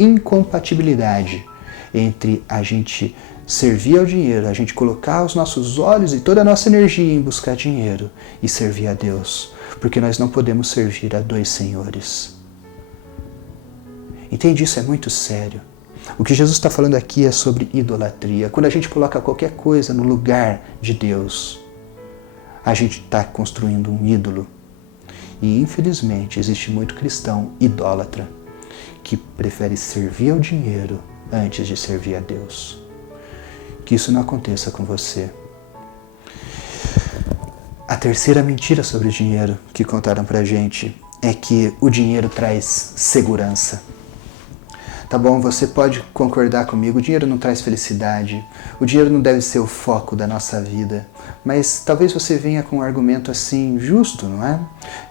incompatibilidade entre a gente servir ao dinheiro, a gente colocar os nossos olhos e toda a nossa energia em buscar dinheiro e servir a Deus, porque nós não podemos servir a dois senhores. Entende? Isso é muito sério. O que Jesus está falando aqui é sobre idolatria. Quando a gente coloca qualquer coisa no lugar de Deus, a gente está construindo um ídolo. E infelizmente existe muito cristão idólatra que prefere servir ao dinheiro antes de servir a Deus. Que isso não aconteça com você. A terceira mentira sobre o dinheiro que contaram pra gente é que o dinheiro traz segurança. Tá bom, você pode concordar comigo, o dinheiro não traz felicidade, o dinheiro não deve ser o foco da nossa vida, mas talvez você venha com um argumento assim, justo, não é?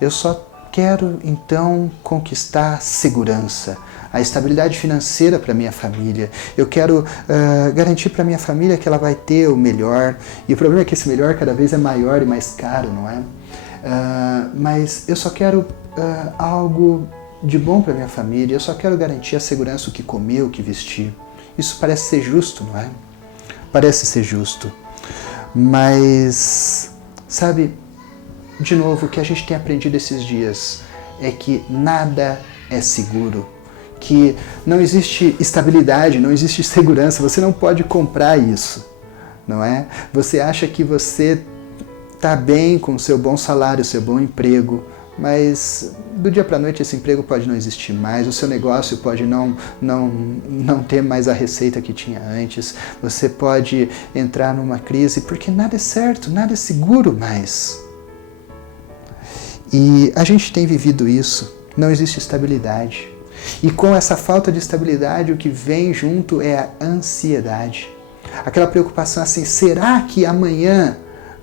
Eu só quero, então, conquistar segurança, a estabilidade financeira para minha família. Eu quero garantir para minha família que ela vai ter o melhor. E o problema é que esse melhor cada vez é maior e mais caro, não é? Mas eu só quero algo de bom para minha família. Eu só quero garantir a segurança, o que comer, o que vestir. Isso parece ser justo, não é? Parece ser justo. Mas, sabe, de novo, o que a gente tem aprendido esses dias é que nada é seguro, que não existe estabilidade, não existe segurança, você não pode comprar isso, não é? Você acha que você está bem com o seu bom salário, o seu bom emprego, mas do dia para a noite esse emprego pode não existir mais, o seu negócio pode não ter mais a receita que tinha antes, você pode entrar numa crise porque nada é certo, nada é seguro mais. E a gente tem vivido isso, não existe estabilidade. E com essa falta de estabilidade, o que vem junto é a ansiedade. Aquela preocupação assim, será que amanhã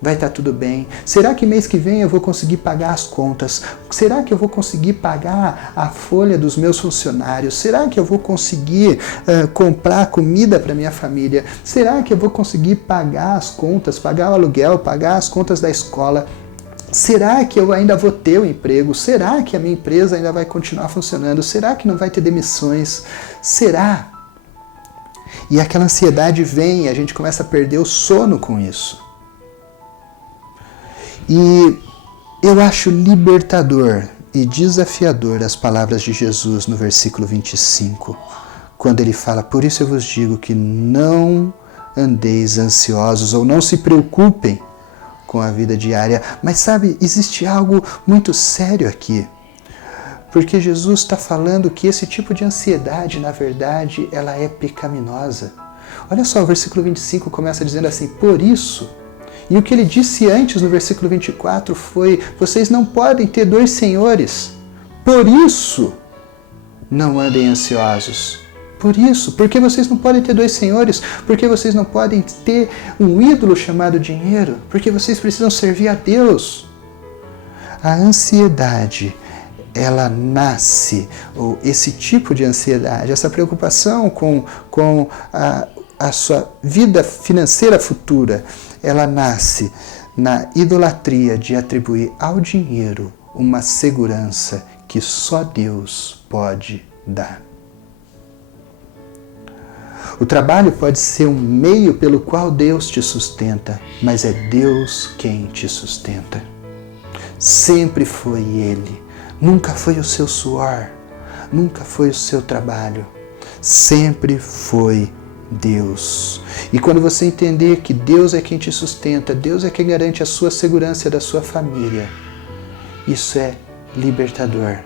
vai estar tudo bem? Será que mês que vem eu vou conseguir pagar as contas? Será que eu vou conseguir pagar a folha dos meus funcionários? Será que eu vou conseguir comprar comida para minha família? Será que eu vou conseguir pagar as contas, pagar o aluguel, pagar as contas da escola? Será que eu ainda vou ter o emprego? Será que a minha empresa ainda vai continuar funcionando? Será que não vai ter demissões? Será? E aquela ansiedade vem e a gente começa a perder o sono com isso. E eu acho libertador e desafiador as palavras de Jesus no versículo 25, quando ele fala: por isso eu vos digo que não andeis ansiosos ou não se preocupem com a vida diária. Mas sabe, existe algo muito sério aqui, porque Jesus está falando que esse tipo de ansiedade, na verdade, ela é pecaminosa. Olha só, o versículo 25 começa dizendo assim: por isso. E o que ele disse antes no versículo 24 foi: vocês não podem ter dois senhores. Por isso, não andem ansiosos. Por isso, porque vocês não podem ter dois senhores, porque vocês não podem ter um ídolo chamado dinheiro, porque vocês precisam servir a Deus. A ansiedade, ela nasce, ou esse tipo de ansiedade, essa preocupação com a sua vida financeira futura, ela nasce na idolatria de atribuir ao dinheiro uma segurança que só Deus pode dar. O trabalho pode ser um meio pelo qual Deus te sustenta, mas é Deus quem te sustenta. Sempre foi Ele, nunca foi o seu suor, nunca foi o seu trabalho, sempre foi Deus. E quando você entender que Deus é quem te sustenta, Deus é quem garante a sua segurança e a da sua família, isso é libertador.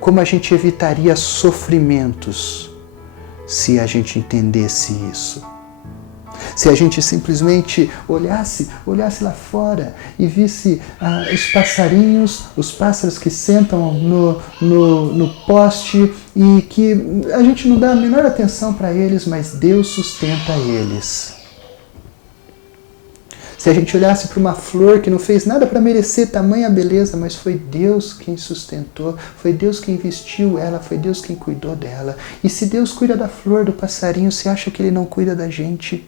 Como a gente evitaria sofrimentos se a gente entendesse isso? Se a gente simplesmente olhasse lá fora e visse os passarinhos, os pássaros que sentam no poste e que a gente não dá a menor atenção para eles, mas Deus sustenta eles. Se a gente olhasse para uma flor que não fez nada para merecer tamanha beleza, mas foi Deus quem sustentou, foi Deus quem vestiu ela, foi Deus quem cuidou dela. E se Deus cuida da flor, do passarinho, você acha que Ele não cuida da gente?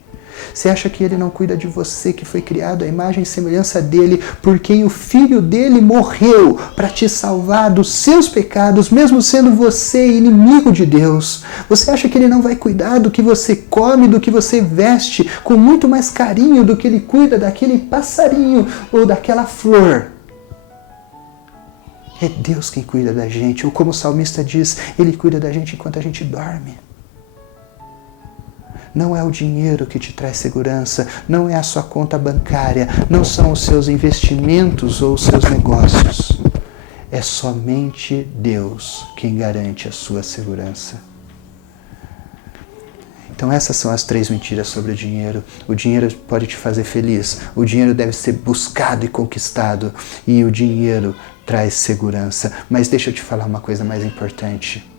Você acha que Ele não cuida de você, que foi criado à imagem e semelhança dEle, por quem o Filho dEle morreu para te salvar dos seus pecados, mesmo sendo você inimigo de Deus? Você acha que Ele não vai cuidar do que você come, do que você veste, com muito mais carinho do que Ele cuida daquele passarinho ou daquela flor? É Deus quem cuida da gente, ou como o salmista diz, Ele cuida da gente enquanto a gente dorme. Não é o dinheiro que te traz segurança, não é a sua conta bancária, não são os seus investimentos ou os seus negócios. É somente Deus quem garante a sua segurança. Então essas são as 3 mentiras sobre o dinheiro. O dinheiro pode te fazer feliz, o dinheiro deve ser buscado e conquistado, e o dinheiro traz segurança. Mas deixa eu te falar uma coisa mais importante.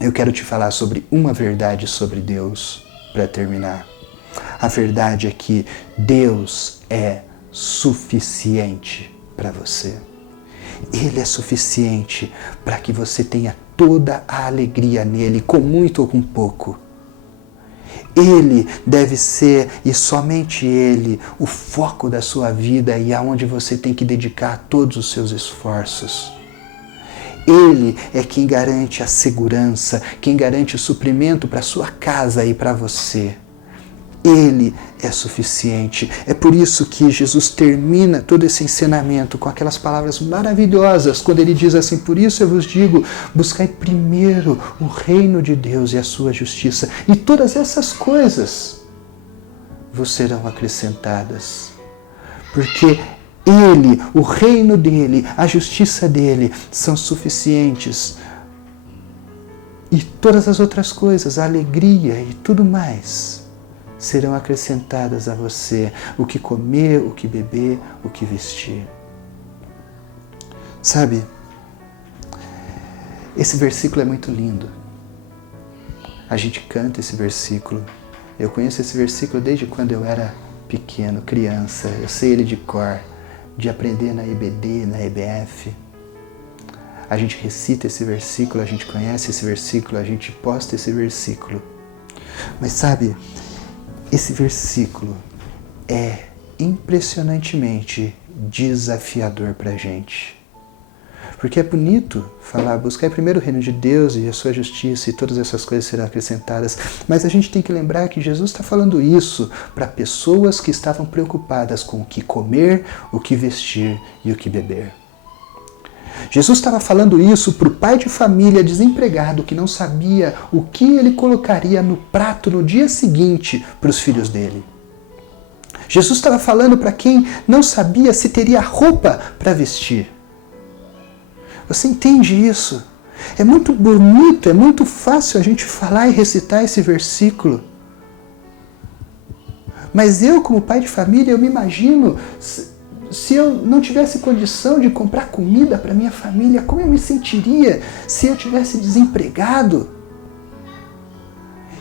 Eu quero te falar sobre uma verdade sobre Deus. Para terminar, a verdade é que Deus é suficiente para você. Ele é suficiente para que você tenha toda a alegria nele, com muito ou com pouco. Ele deve ser, e somente Ele, o foco da sua vida e aonde você tem que dedicar todos os seus esforços. Ele é quem garante a segurança, quem garante o suprimento para a sua casa e para você. Ele é suficiente. É por isso que Jesus termina todo esse ensinamento com aquelas palavras maravilhosas, quando ele diz assim: por isso eu vos digo, buscai primeiro o reino de Deus e a sua justiça, e todas essas coisas vos serão acrescentadas. Porque Ele, o reino dele, a justiça dele são suficientes. E todas as outras coisas, a alegria e tudo mais, serão acrescentadas a você. O que comer, o que beber, o que vestir. Sabe, esse versículo é muito lindo. A gente canta esse versículo. Eu conheço esse versículo desde quando eu era pequeno, criança, eu sei ele de cor, de aprender na EBD, na EBF. A gente recita esse versículo, a gente conhece esse versículo, a gente posta esse versículo. Mas sabe, esse versículo é impressionantemente desafiador para a gente. Porque é bonito falar, buscar primeiro o reino de Deus e a sua justiça e todas essas coisas serão acrescentadas. Mas a gente tem que lembrar que Jesus está falando isso para pessoas que estavam preocupadas com o que comer, o que vestir e o que beber. Jesus estava falando isso para o pai de família desempregado que não sabia o que ele colocaria no prato no dia seguinte para os filhos dele. Jesus estava falando para quem não sabia se teria roupa para vestir. Você entende isso? É muito bonito, é muito fácil a gente falar e recitar esse versículo. Mas eu, como pai de família, eu me imagino, se eu não tivesse condição de comprar comida para minha família, como eu me sentiria se eu tivesse desempregado?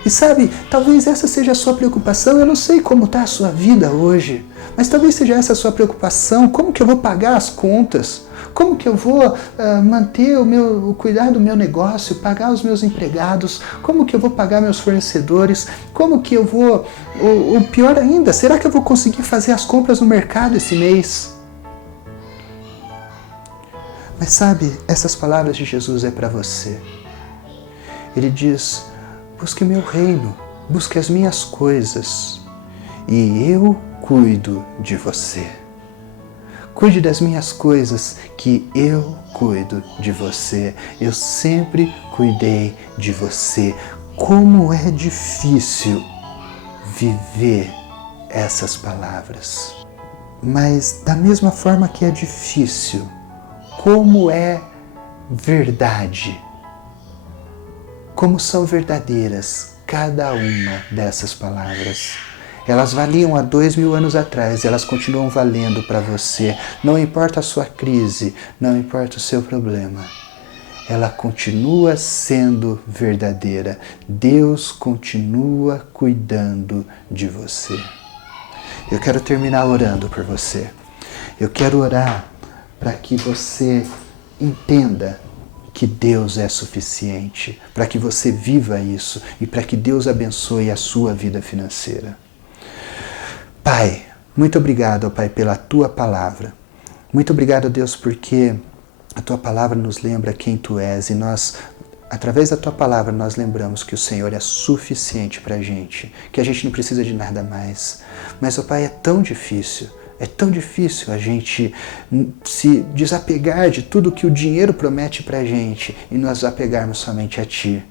E sabe, talvez essa seja a sua preocupação, eu não sei como está a sua vida hoje, mas talvez seja essa a sua preocupação, como que eu vou pagar as contas? Como que eu vou manter o cuidar do meu negócio, pagar os meus empregados? Como que eu vou pagar meus fornecedores? Como que eu vou... Ou pior ainda, será que eu vou conseguir fazer as compras no mercado esse mês? Mas sabe, essas palavras de Jesus é para você. Ele diz, busque meu reino, busque as minhas coisas e eu cuido de você. Cuide das minhas coisas, que eu cuido de você. Eu sempre cuidei de você. Como é difícil viver essas palavras. Mas da mesma forma que é difícil, como é verdade. Como são verdadeiras cada uma dessas palavras. Elas valiam há 2000 anos atrás, elas continuam valendo para você. Não importa a sua crise, não importa o seu problema. Ela continua sendo verdadeira. Deus continua cuidando de você. Eu quero terminar orando por você. Eu quero orar para que você entenda que Deus é suficiente, para que você viva isso e para que Deus abençoe a sua vida financeira. Pai, muito obrigado, Pai, pela Tua Palavra. Muito obrigado, Deus, porque a Tua Palavra nos lembra quem Tu és e nós, através da Tua Palavra, nós lembramos que o Senhor é suficiente para a gente, que a gente não precisa de nada mais. Mas, ó Pai, é tão difícil a gente se desapegar de tudo que o dinheiro promete para a gente e nós apegarmos somente a Ti.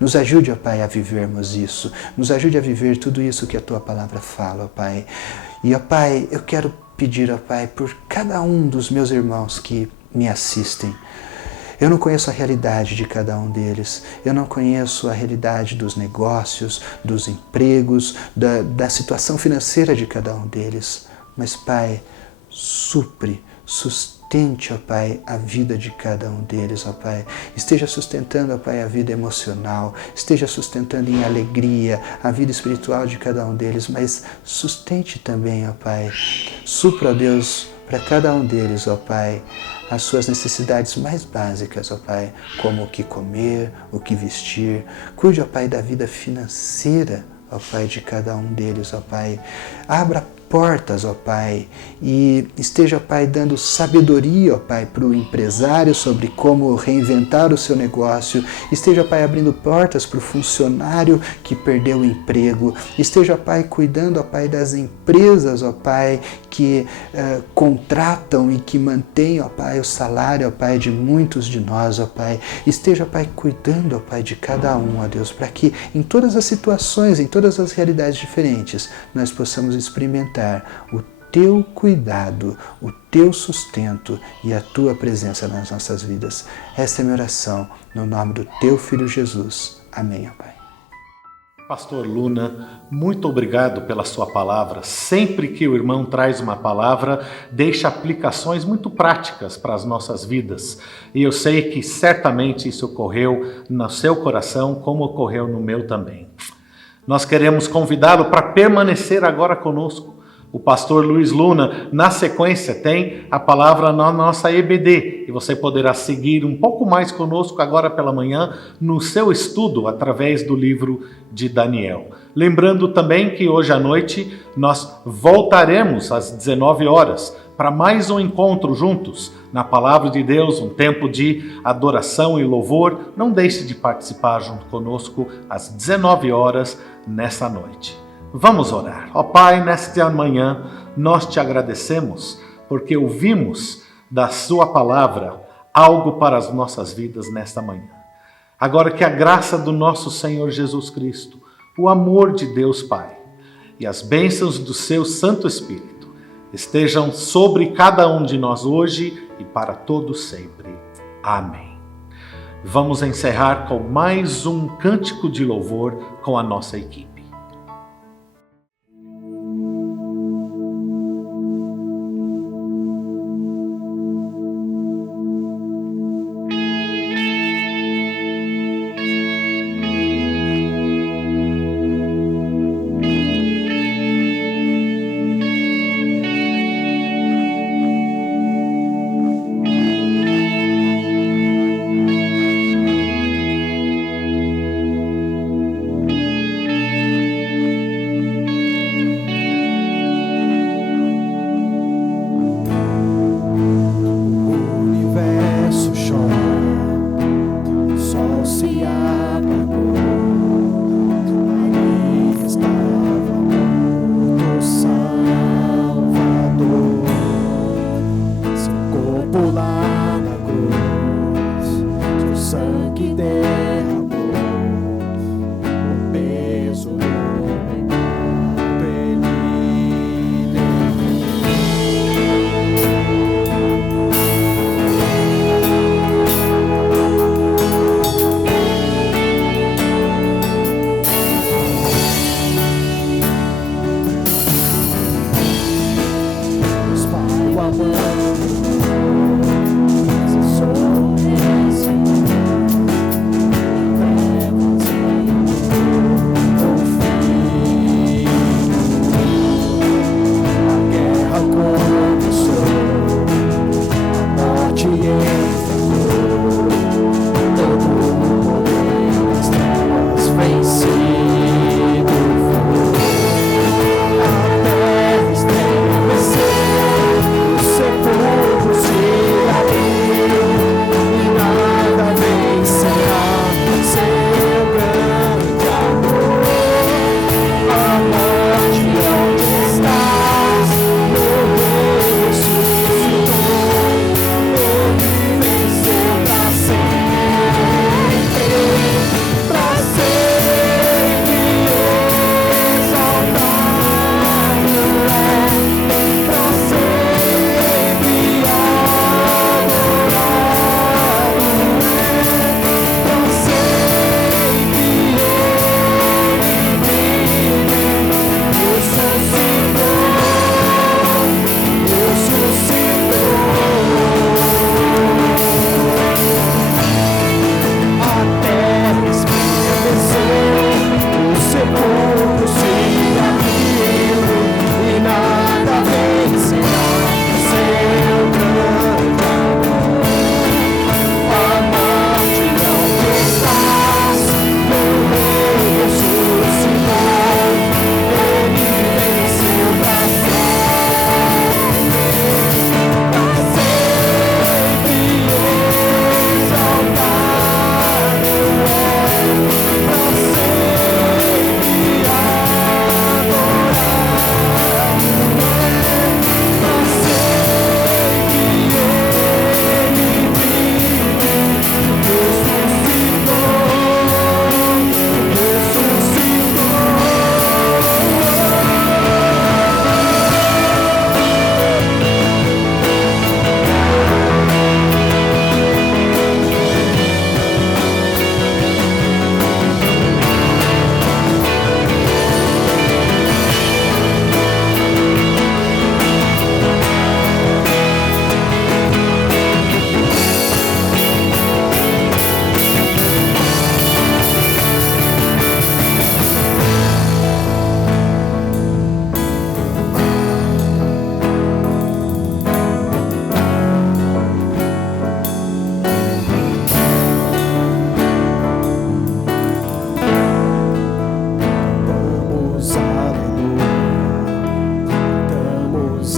Nos ajude, ó Pai, a vivermos isso. Nos ajude a viver tudo isso que a Tua Palavra fala, ó Pai. E, ó Pai, eu quero pedir, ó Pai, por cada um dos meus irmãos que me assistem. Eu não conheço a realidade de cada um deles. Eu não conheço a realidade dos negócios, dos empregos, da situação financeira de cada um deles. Mas, Pai, sustente, ó Pai, a vida de cada um deles, ó Pai. Esteja sustentando, ó Pai, a vida emocional, esteja sustentando em alegria a vida espiritual de cada um deles, mas sustente também, ó Pai. Supra, ó Deus, para cada um deles, ó Pai, as suas necessidades mais básicas, ó Pai, como o que comer, o que vestir. Cuide, ó Pai, da vida financeira, ó Pai, de cada um deles, ó Pai. Abra portas, ó Pai, e esteja, ó Pai, dando sabedoria, ó Pai, para o empresário sobre como reinventar o seu negócio. Esteja, ó Pai, abrindo portas para o funcionário que perdeu o emprego. Esteja, ó Pai, cuidando, ó Pai, das empresas, ó Pai, que contratam e que mantêm, ó Pai, o salário, ó Pai, de muitos de nós, ó Pai. Esteja, ó Pai, cuidando, ó Pai, de cada um, ó Deus, para que em todas as situações, em todas as realidades diferentes, nós possamos experimentar o Teu cuidado, o Teu sustento e a Tua presença nas nossas vidas. Essa é a minha oração, no nome do Teu Filho Jesus. Amém, ó Pai. Pastor Luna, muito obrigado pela sua palavra. Sempre que o irmão traz uma palavra, deixa aplicações muito práticas para as nossas vidas. E eu sei que certamente isso ocorreu no seu coração, como ocorreu no meu também. Nós queremos convidá-lo para permanecer agora conosco, O pastor Luiz Luna, na sequência, tem a palavra na nossa EBD. E você poderá seguir um pouco mais conosco agora pela manhã no seu estudo através do livro de Daniel. Lembrando também que hoje à noite nós voltaremos às 19 horas para mais um encontro juntos na Palavra de Deus, um tempo de adoração e louvor. Não deixe de participar junto conosco às 19 horas nessa noite. Vamos orar. Ó Pai, nesta manhã nós te agradecemos porque ouvimos da sua palavra algo para as nossas vidas nesta manhã. Agora que a graça do nosso Senhor Jesus Cristo, o amor de Deus Pai e as bênçãos do seu Santo Espírito estejam sobre cada um de nós hoje e para todos sempre. Amém. Vamos encerrar com mais um cântico de louvor com a nossa equipe. Sepulcro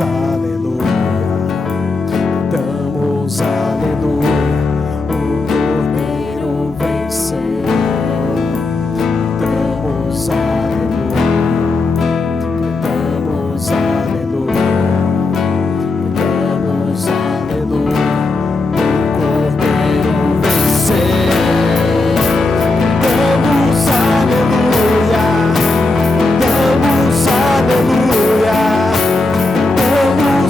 Damos aleluia, damos aleluia, o Cordeiro venceu. Damos aleluia, damos aleluia, damos aleluia, o Cordeiro venceu. Damos aleluia, damos aleluia, damos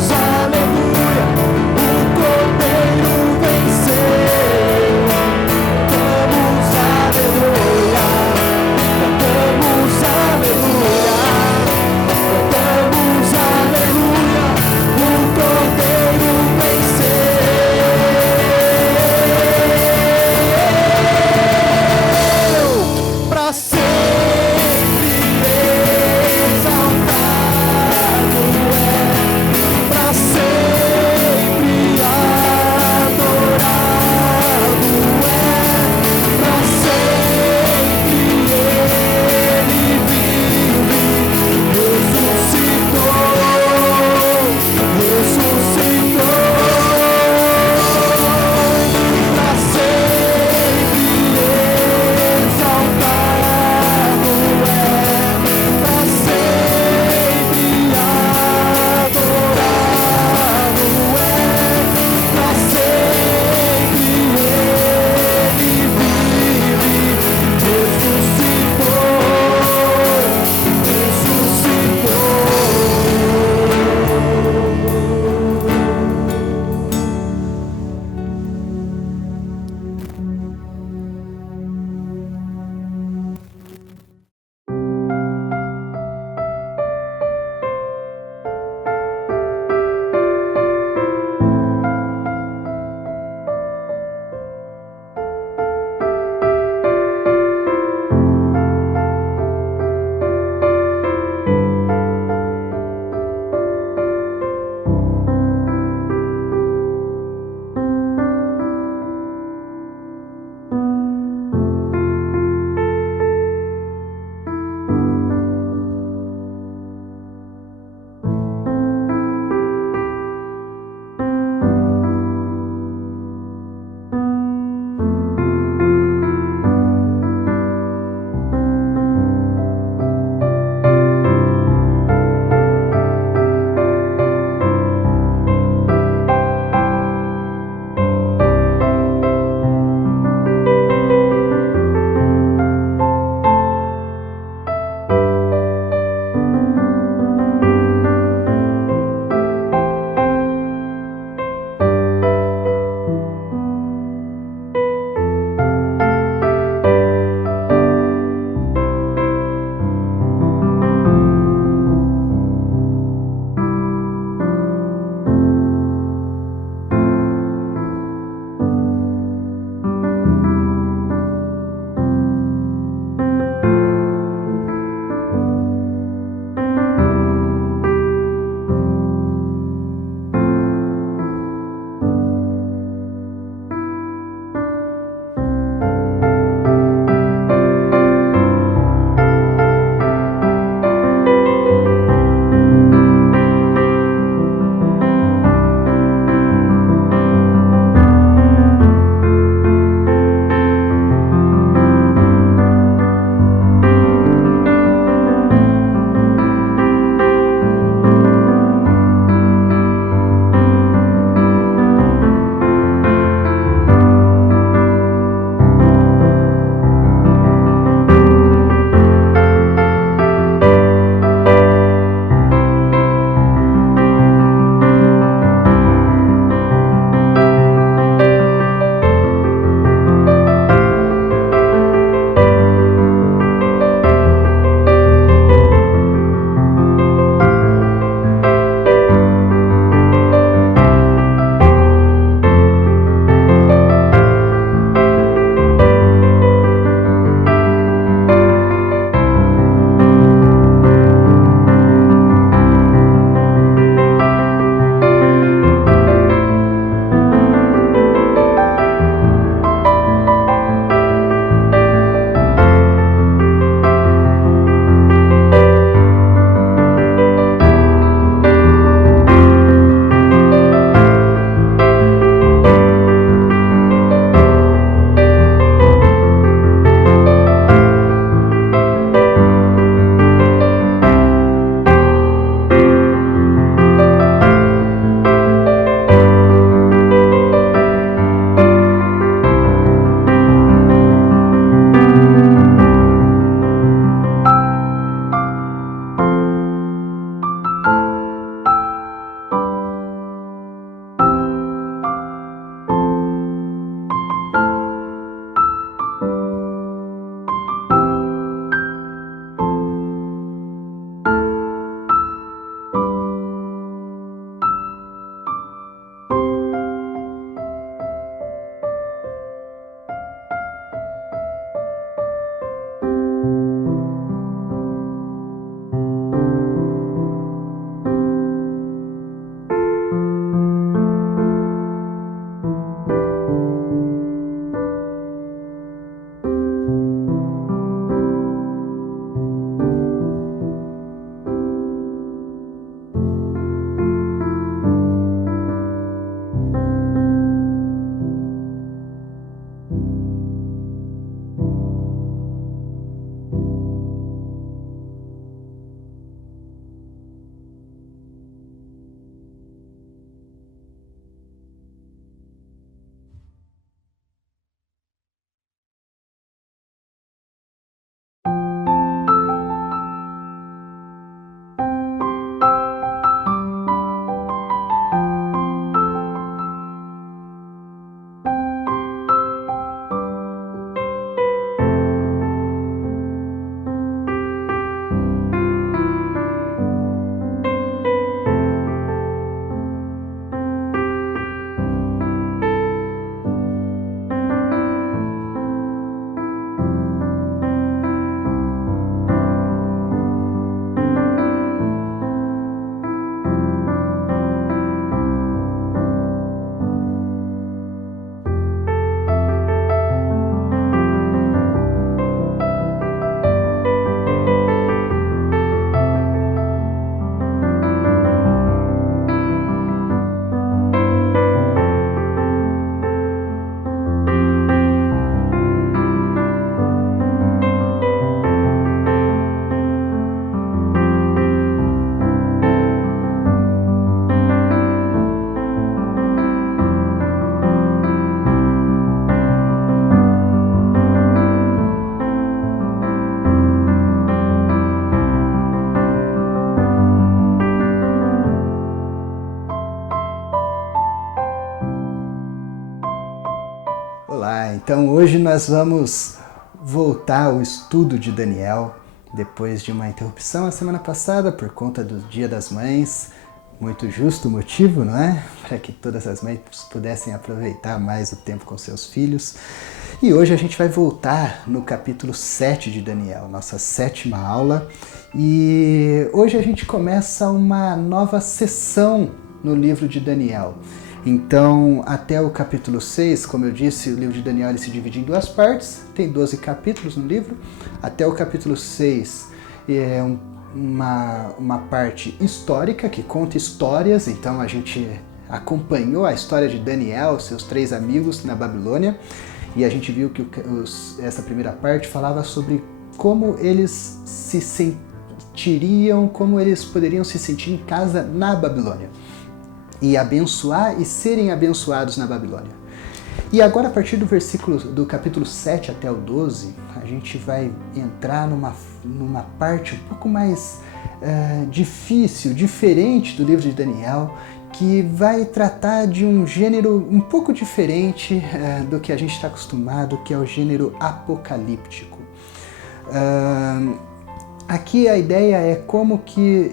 Então hoje nós vamos voltar ao estudo de Daniel, depois de uma interrupção a semana passada por conta do Dia das Mães. Muito justo o motivo, não é? Para que todas as mães pudessem aproveitar mais o tempo com seus filhos. E hoje a gente vai voltar no capítulo 7 de Daniel, nossa 7ª aula. E hoje a gente começa uma nova sessão no livro de Daniel. Então, até o capítulo 6, como eu disse, o livro de Daniel ele se divide em 2 partes, tem 12 capítulos no livro. Até o capítulo 6 é uma parte histórica, que conta histórias, então a gente acompanhou a história de Daniel, seus 3 amigos na Babilônia, e a gente viu que essa primeira parte falava sobre como eles se sentiriam, como eles poderiam se sentir em casa na Babilônia, e abençoar e serem abençoados na Babilônia. E agora, a partir do capítulo 7 até o 12, a gente vai entrar numa parte um pouco mais difícil, diferente do livro de Daniel, que vai tratar de um gênero um pouco diferente do que a gente está acostumado, que é o gênero apocalíptico. Aqui a ideia é como que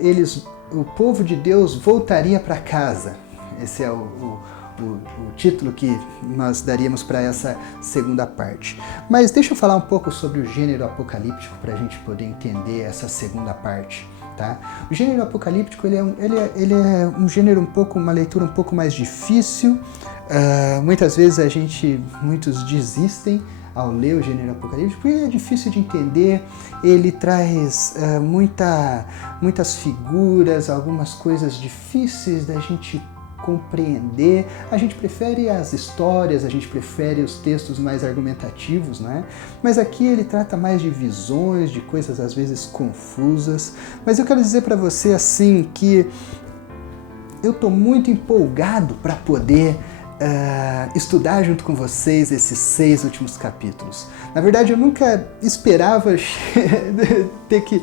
o povo de Deus voltaria para casa. Esse é o título que nós daríamos para essa segunda parte. Mas deixa eu falar um pouco sobre o gênero apocalíptico para a gente poder entender essa segunda parte. Tá? O gênero apocalíptico ele é um gênero uma leitura um pouco mais difícil. Muitas vezes muitos desistem ao ler o gênero apocalíptico porque é difícil de entender. Ele traz muitas figuras, algumas coisas difíceis da gente compreender. A gente prefere as histórias, a gente prefere os textos mais argumentativos, né? Mas aqui ele trata mais de visões, de coisas às vezes confusas. Mas eu quero dizer para você assim que eu estou muito empolgado para poder estudar junto com vocês esses 6 últimos capítulos. Na verdade, eu nunca esperava ter que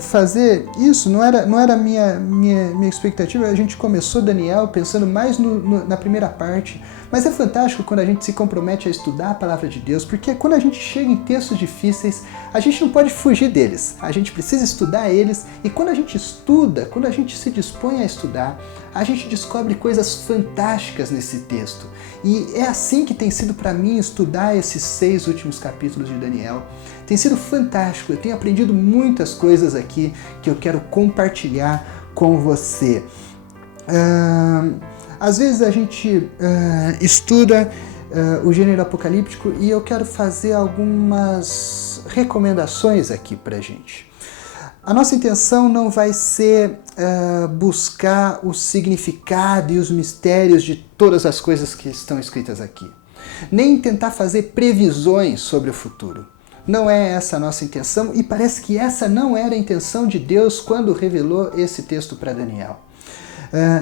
fazer isso, não era minha expectativa. A gente começou Daniel pensando mais na primeira parte, mas é fantástico quando a gente se compromete a estudar a palavra de Deus, porque quando a gente chega em textos difíceis, a gente não pode fugir deles, a gente precisa estudar eles, e quando a gente estuda, quando a gente se dispõe a estudar, a gente descobre coisas fantásticas nesse texto. E é assim que tem sido para mim estudar esses 6 últimos capítulos de Daniel. Tem sido fantástico, eu tenho aprendido muitas coisas aqui que eu quero compartilhar com você. Às vezes a gente estuda o gênero apocalíptico e eu quero fazer algumas recomendações aqui pra gente. A nossa intenção não vai ser buscar o significado e os mistérios de todas as coisas que estão escritas aqui, nem tentar fazer previsões sobre o futuro. Não é essa a nossa intenção, e parece que essa não era a intenção de Deus quando revelou esse texto para Daniel.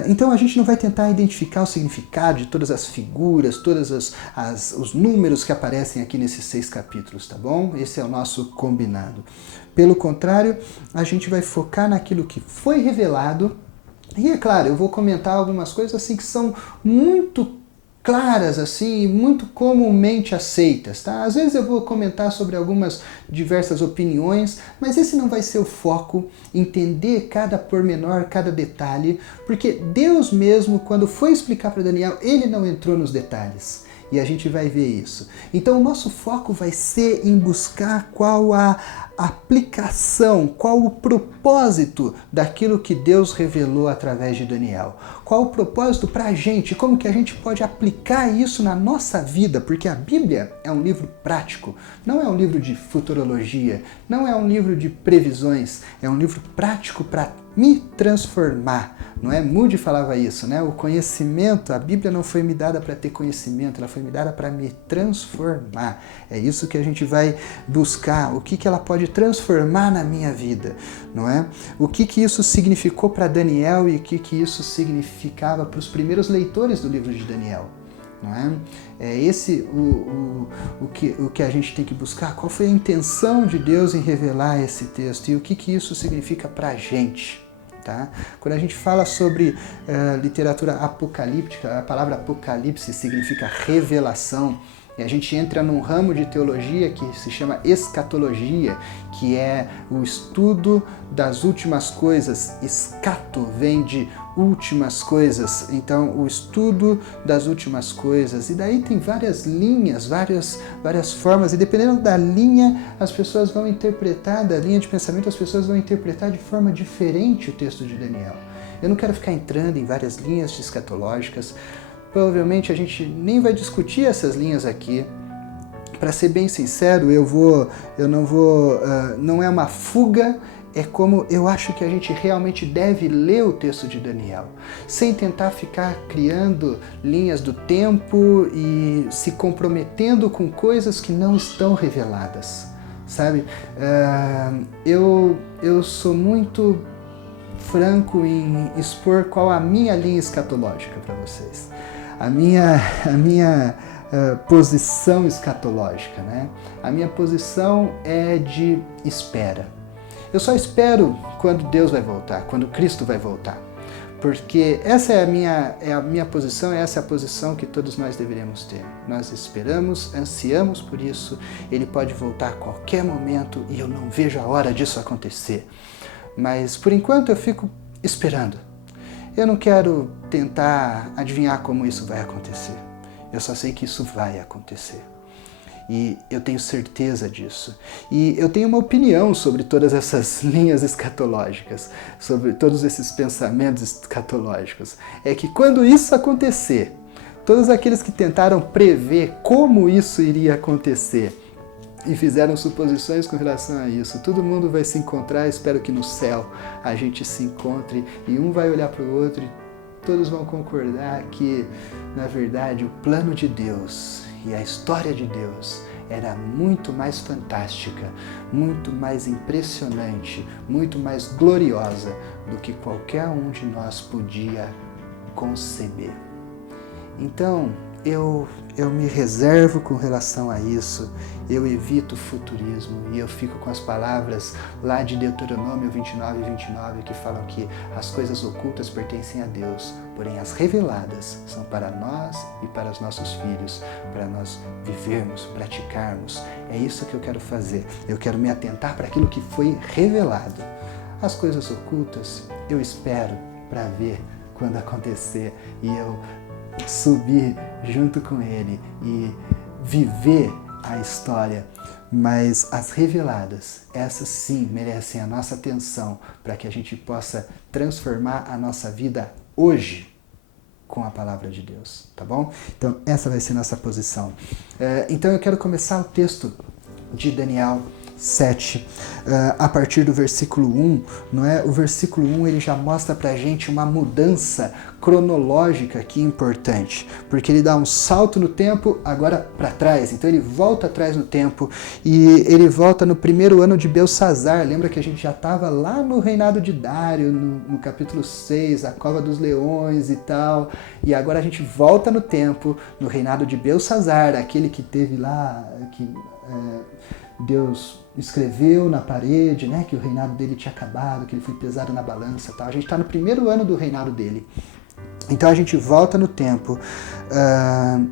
Então a gente não vai tentar identificar o significado de todas as figuras, todos os números que aparecem aqui nesses 6 capítulos, tá bom? Esse é o nosso combinado. Pelo contrário, a gente vai focar naquilo que foi revelado. E é claro, eu vou comentar algumas coisas assim que são muito claras assim, muito comumente aceitas, tá? Às vezes eu vou comentar sobre algumas diversas opiniões, mas esse não vai ser o foco, entender cada pormenor, cada detalhe, porque Deus mesmo, quando foi explicar para Daniel, ele não entrou nos detalhes. E a gente vai ver isso. Então o nosso foco vai ser em buscar qual a aplicação, qual o propósito daquilo que Deus revelou através de Daniel. Qual o propósito para a gente, como que a gente pode aplicar isso na nossa vida, porque a Bíblia é um livro prático, não é um livro de futurologia, não é um livro de previsões, é um livro prático para me transformar. Não é? Moody falava isso, né? O conhecimento, a Bíblia não foi me dada para ter conhecimento, ela foi me dada para me transformar. É isso que a gente vai buscar, o que ela pode transformar na minha vida, não é? O que isso significou para Daniel e o que isso significava para os primeiros leitores do livro de Daniel. Não é? É esse o que a gente tem que buscar, qual foi a intenção de Deus em revelar esse texto e o que isso significa para a gente. Tá? Quando a gente fala sobre literatura apocalíptica, a palavra apocalipse significa revelação, E a gente entra num ramo de teologia que se chama escatologia, que é o estudo das últimas coisas. Escato vem de últimas coisas, então o estudo das últimas coisas. E daí tem várias linhas, várias formas, e dependendo da linha, as pessoas vão interpretar, da linha de pensamento, as pessoas vão interpretar de forma diferente o texto de Daniel. Eu não quero ficar entrando em várias linhas escatológicas, provavelmente a gente nem vai discutir essas linhas aqui. Para ser bem sincero, não é uma fuga, é como eu acho que a gente realmente deve ler o texto de Daniel, sem tentar ficar criando linhas do tempo e se comprometendo com coisas que não estão reveladas, sabe? Eu sou muito franco em expor qual a minha linha escatológica para vocês. A minha posição escatológica, né? A minha posição é de espera. Eu só espero quando Deus vai voltar, quando Cristo vai voltar. Porque essa é a minha posição, essa é a posição que todos nós deveríamos ter. Nós esperamos, ansiamos por isso, Ele pode voltar a qualquer momento e eu não vejo a hora disso acontecer. Mas por enquanto eu fico esperando. Eu não quero tentar adivinhar como isso vai acontecer. Eu só sei que isso vai acontecer. E eu tenho certeza disso. E eu tenho uma opinião sobre todas essas linhas escatológicas, sobre todos esses pensamentos escatológicos. É que quando isso acontecer, todos aqueles que tentaram prever como isso iria acontecer e fizeram suposições com relação a isso, todo mundo vai se encontrar, espero que no céu a gente se encontre e um vai olhar para o outro e todos vão concordar que, na verdade, o plano de Deus e a história de Deus era muito mais fantástica, muito mais impressionante, muito mais gloriosa do que qualquer um de nós podia conceber. Então, eu me reservo com relação a isso, eu evito o futurismo e eu fico com as palavras lá de Deuteronômio 29:29 que falam que as coisas ocultas pertencem a Deus, porém as reveladas são para nós e para os nossos filhos, para nós vivermos, praticarmos. É isso que eu quero fazer, eu quero me atentar para aquilo que foi revelado. As coisas ocultas eu espero para ver quando acontecer e eu subir junto com Ele e viver a história, mas as reveladas, essas sim merecem a nossa atenção para que a gente possa transformar a nossa vida hoje com a palavra de Deus, tá bom? Então essa vai ser nossa posição. Então eu quero começar o texto de Daniel 7, a partir do versículo 1, não é? O versículo 1 ele já mostra pra gente uma mudança cronológica aqui importante, porque ele dá um salto no tempo agora para trás, então ele volta atrás no tempo e ele volta no primeiro ano de Belsazar. Lembra que a gente já estava lá no reinado de Dário, no capítulo 6, a cova dos leões e tal, e agora a gente volta no tempo, no reinado de Belsazar, aquele que teve lá, que Deus escreveu na parede, né, que o reinado dele tinha acabado, que ele foi pesado na balança e tal. A gente está no primeiro ano do reinado dele. Então a gente volta no tempo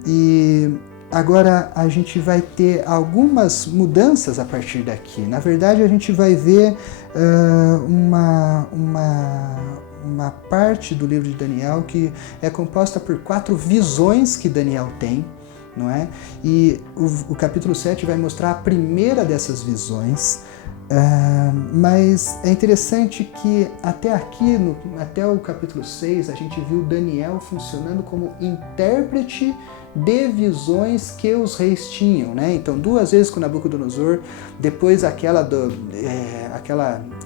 e agora a gente vai ter algumas mudanças a partir daqui. Na verdade, a gente vai ver uma parte do livro de Daniel que é composta por 4 visões que Daniel tem, não é? E o capítulo 7 vai mostrar a primeira dessas visões, mas é interessante que até aqui, até o capítulo 6, a gente viu Daniel funcionando como intérprete de visões que os reis tinham, né? Então 2 vezes com Nabucodonosor, depois aquela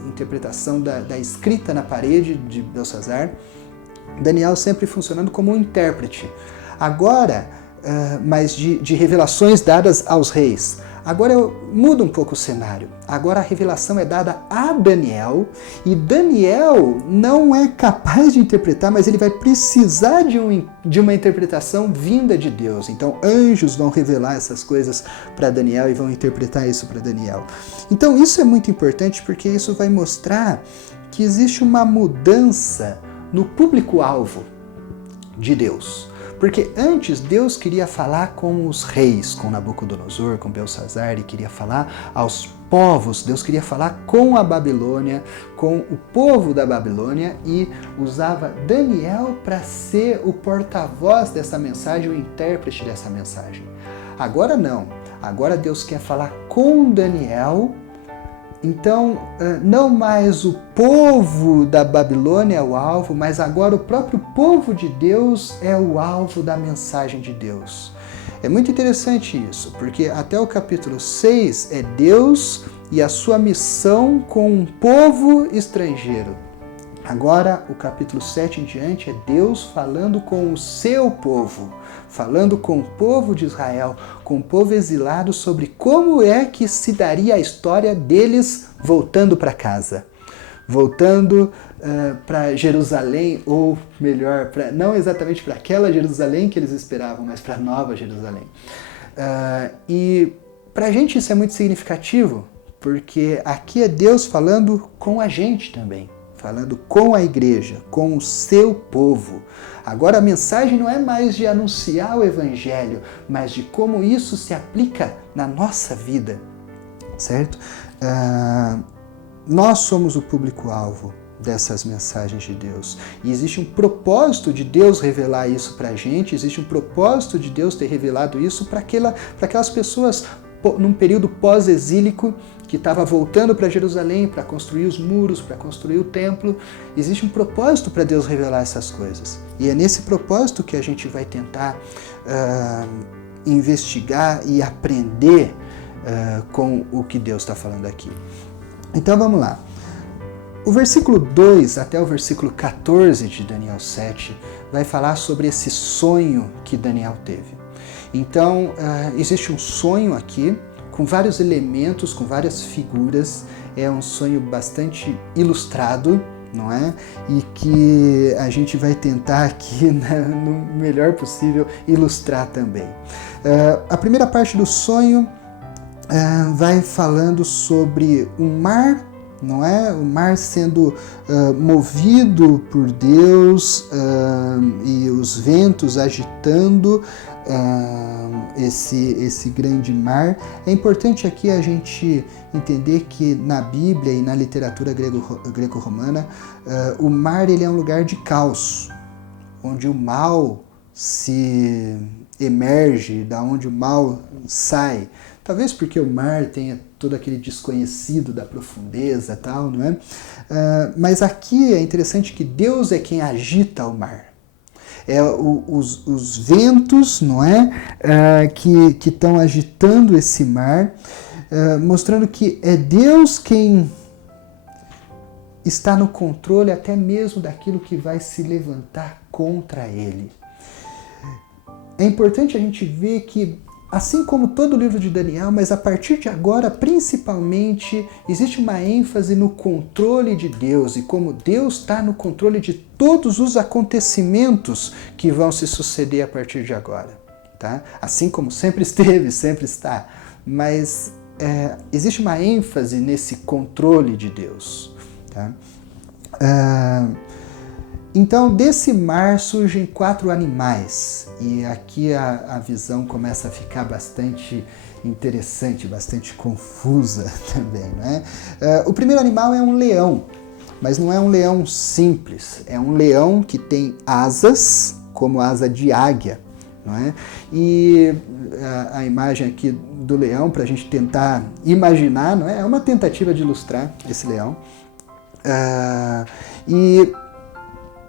interpretação da escrita na parede de Belsazar, Daniel sempre funcionando como um intérprete. Agora, mas de revelações dadas aos reis. Agora eu mudo um pouco o cenário. Agora a revelação é dada a Daniel, e Daniel não é capaz de interpretar, mas ele vai precisar de uma interpretação vinda de Deus. Então anjos vão revelar essas coisas para Daniel e vão interpretar isso para Daniel. Então isso é muito importante porque isso vai mostrar que existe uma mudança no público-alvo de Deus. Porque antes Deus queria falar com os reis, com Nabucodonosor, com Belsazar, ele queria falar aos povos, Deus queria falar com a Babilônia, com o povo da Babilônia, e usava Daniel para ser o porta-voz dessa mensagem, o intérprete dessa mensagem. Agora não, agora Deus quer falar com Daniel. Então, não mais o povo da Babilônia é o alvo, mas agora o próprio povo de Deus é o alvo da mensagem de Deus. É muito interessante isso, porque até o capítulo 6 é Deus e a sua missão com um povo estrangeiro. Agora, o capítulo 7 em diante é Deus falando com o seu povo, falando com o povo de Israel, com o povo exilado, sobre como é que se daria a história deles voltando para casa, voltando para Jerusalém, ou melhor, não exatamente para aquela Jerusalém que eles esperavam, mas para a nova Jerusalém. E para a gente isso é muito significativo, porque aqui é Deus falando com a gente também, falando com a igreja, com o seu povo. Agora a mensagem não é mais de anunciar o evangelho, mas de como isso se aplica na nossa vida, certo? Nós somos o público-alvo dessas mensagens de Deus. E existe um propósito de Deus revelar isso para a gente, existe um propósito de Deus ter revelado isso para aquelas pessoas num período pós-exílico, que estava voltando para Jerusalém para construir os muros, para construir o templo. Existe um propósito para Deus revelar essas coisas. E é nesse propósito que a gente vai tentar investigar e aprender com o que Deus está falando aqui. Então vamos lá. O versículo 2 até o versículo 14 de Daniel 7 vai falar sobre esse sonho que Daniel teve. Então, existe um sonho aqui, com vários elementos, com várias figuras. É um sonho bastante ilustrado, não é? E que a gente vai tentar aqui, no melhor possível, ilustrar também. A primeira parte do sonho vai falando sobre um mar, não é? O mar sendo movido por Deus e os ventos agitando esse grande mar. É importante aqui a gente entender que na Bíblia e na literatura greco-romana, o mar ele é um lugar de caos, onde o mal se emerge, da onde o mal sai. Talvez porque o mar tenha todo aquele desconhecido da profundeza e tal, não é? Mas aqui é interessante que Deus é quem agita o mar. Os ventos, não é? Que estão agitando esse mar, mostrando que é Deus quem está no controle até mesmo daquilo que vai se levantar contra ele. É importante a gente ver que, assim como todo o livro de Daniel, mas a partir de agora, principalmente, existe uma ênfase no controle de Deus e como Deus está no controle de todos os acontecimentos que vão se suceder a partir de agora. Tá? Assim como sempre esteve, sempre está. Mas existe uma ênfase nesse controle de Deus. Tá? Então, desse mar surgem 4 animais, e aqui a visão começa a ficar bastante interessante, bastante confusa também, né? O primeiro animal é um leão, mas não é um leão simples, é um leão que tem asas, como asa de águia, não é? E a imagem aqui do leão, para a gente tentar imaginar, não é? É uma tentativa de ilustrar esse leão. E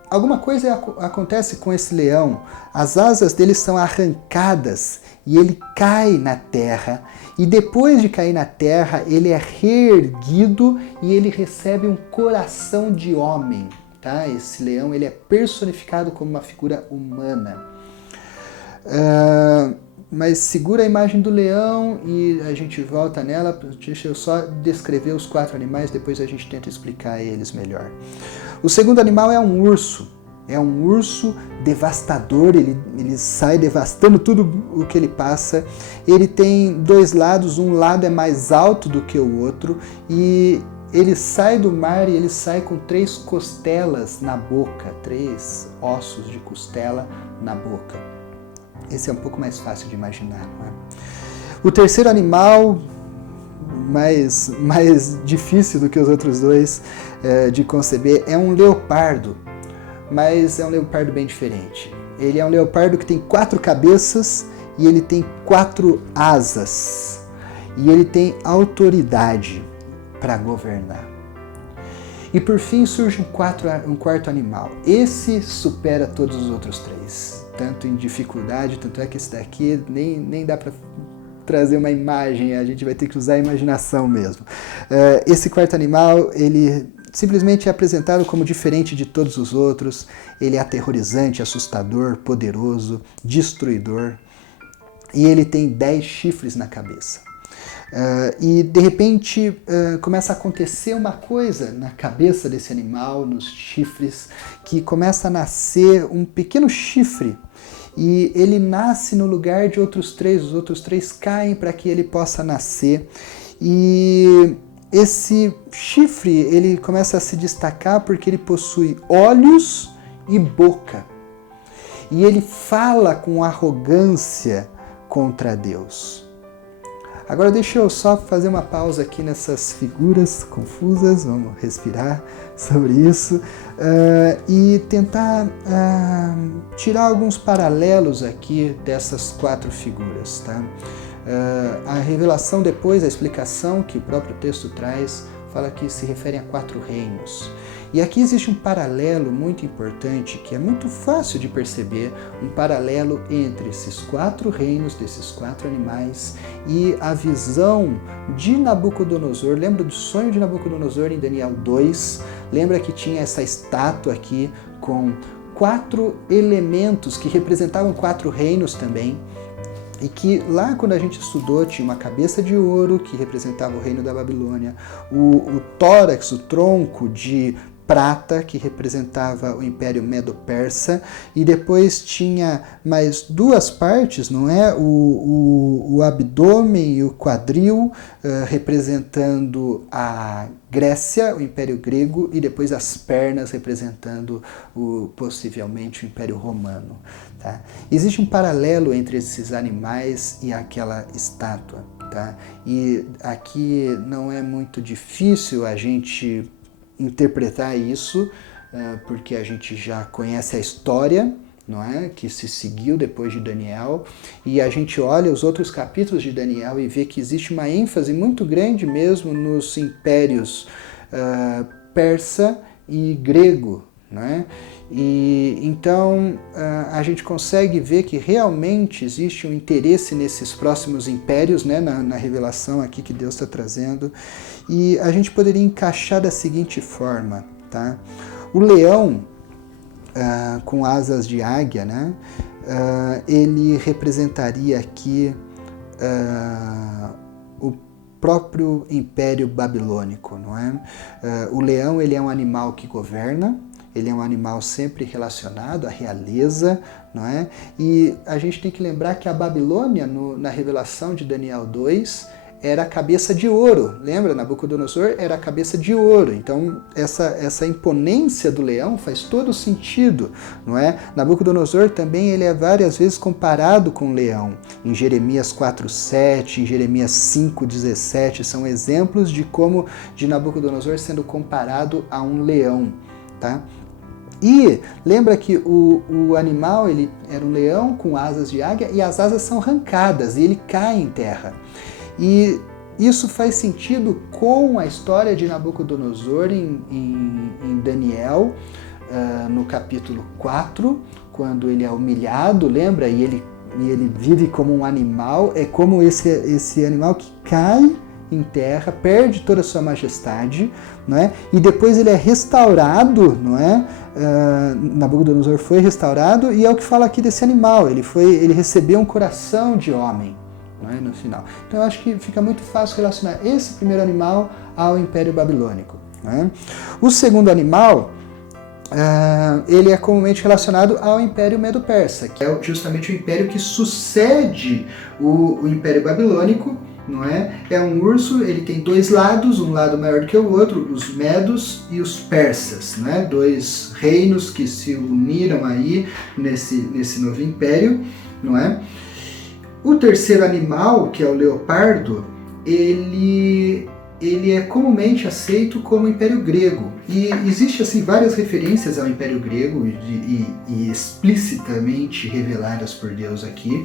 alguma coisa acontece com esse leão, as asas dele são arrancadas e ele cai na terra, e depois de cair na terra ele é reerguido e ele recebe um coração de homem. Tá? Esse leão ele é personificado como uma figura humana. Mas segura a imagem do leão e a gente volta nela. Deixa eu só descrever os 4 animais, depois a gente tenta explicar eles melhor. O segundo animal é um urso. É um urso devastador, ele sai devastando tudo o que ele passa. Ele tem 2 lados, um lado é mais alto do que o outro, e ele sai do mar e ele sai com 3 costelas na boca, 3 ossos de costela na boca. Esse é um pouco mais fácil de imaginar, não é? O terceiro animal, mais difícil do que os outros dois de conceber, é um leopardo, mas é um leopardo bem diferente. Ele é um leopardo que tem 4 cabeças e ele tem 4 asas. E ele tem autoridade para governar. E por fim surge um quarto animal. Esse supera todos os outros 3, tanto em dificuldade, tanto é que esse daqui nem dá para trazer uma imagem, a gente vai ter que usar a imaginação mesmo. Esse quarto animal, ele simplesmente é apresentado como diferente de todos os outros. Ele é aterrorizante, assustador, poderoso, destruidor. E ele tem 10 chifres na cabeça. E de repente começa a acontecer uma coisa na cabeça desse animal, nos chifres, que começa a nascer um pequeno chifre. E ele nasce no lugar de outros 3, os outros 3 caem para que ele possa nascer. E esse chifre, ele começa a se destacar porque ele possui olhos e boca. E ele fala com arrogância contra Deus. Agora deixa eu só fazer uma pausa aqui nessas figuras confusas, vamos respirar sobre isso e tentar tirar alguns paralelos aqui dessas 4 figuras. Tá? A revelação depois, a explicação que o próprio texto traz, fala que se referem a 4 reinos. E aqui existe um paralelo muito importante, que é muito fácil de perceber, um paralelo entre esses 4 reinos, desses 4 animais, e a visão de Nabucodonosor. Lembra do sonho de Nabucodonosor em Daniel 2? Lembra que tinha essa estátua aqui com 4 elementos que representavam 4 reinos também? E que lá quando a gente estudou tinha uma cabeça de ouro que representava o reino da Babilônia, o tórax, o tronco de prata que representava o Império Medo-Persa, e depois tinha mais 2 partes, não é? O abdômen e o quadril representando a Grécia, o Império Grego, e depois as pernas representando possivelmente o Império Romano. Tá? Existe um paralelo entre esses animais e aquela estátua. Tá? E aqui não é muito difícil a gente interpretar isso, porque a gente já conhece a história, não é? Que se seguiu depois de Daniel, e a gente olha os outros capítulos de Daniel e vê que existe uma ênfase muito grande mesmo nos impérios persa e grego, não é? E então a gente consegue ver que realmente existe um interesse nesses próximos impérios, né, na revelação aqui que Deus está trazendo, e a gente poderia encaixar da seguinte forma, tá? O leão com asas de águia, né, ele representaria aqui o próprio Império Babilônico, não é? O leão, ele é um animal que governa. Ele é um animal sempre relacionado à realeza, não é? E a gente tem que lembrar que a Babilônia, na revelação de Daniel 2, era a cabeça de ouro. Lembra? Nabucodonosor era a cabeça de ouro. Então, essa imponência do leão faz todo sentido, não é? Nabucodonosor também ele é várias vezes comparado com o leão. Em Jeremias 4:7, em Jeremias 5:17, são exemplos de Nabucodonosor sendo comparado a um leão, tá? E lembra que o animal ele era um leão com asas de águia e as asas são arrancadas e ele cai em terra. E isso faz sentido com a história de Nabucodonosor em Daniel, no capítulo 4, quando ele é humilhado, lembra? E ele vive como um animal, é como esse animal que cai em terra, perde toda a sua majestade, não é? E depois ele é restaurado, não é? Nabucodonosor foi restaurado, e é o que fala aqui desse animal, ele recebeu um coração de homem, não é? No final. Então eu acho que fica muito fácil relacionar esse primeiro animal ao Império Babilônico, não é? O segundo animal, ele é comumente relacionado ao Império Medo-Persa, que é justamente o império que sucede o Império Babilônico, não é? É um urso, ele tem dois lados, um lado maior do que o outro, os medos e os persas, não é? Dois reinos que se uniram aí nesse novo império, não é? O terceiro animal, que é o leopardo, ele é comumente aceito como Império Grego. E existe assim várias referências ao Império Grego e explicitamente reveladas por Deus aqui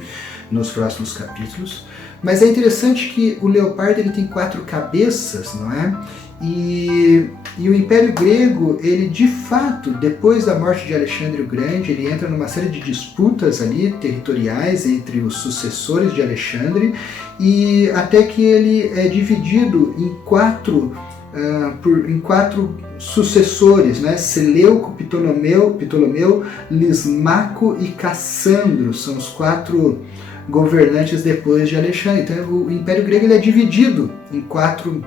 nos próximos capítulos. Mas é interessante que o leopardo ele tem 4 cabeças, não é? E o Império Grego, ele de fato, depois da morte de Alexandre o Grande, ele entra numa série de disputas ali territoriais entre os sucessores de Alexandre, e até que ele é dividido em quatro sucessores, né? Seleuco, Ptolomeu, Lismaco e Cassandro são os 4 governantes depois de Alexandre. Então o Império Grego ele é dividido em 4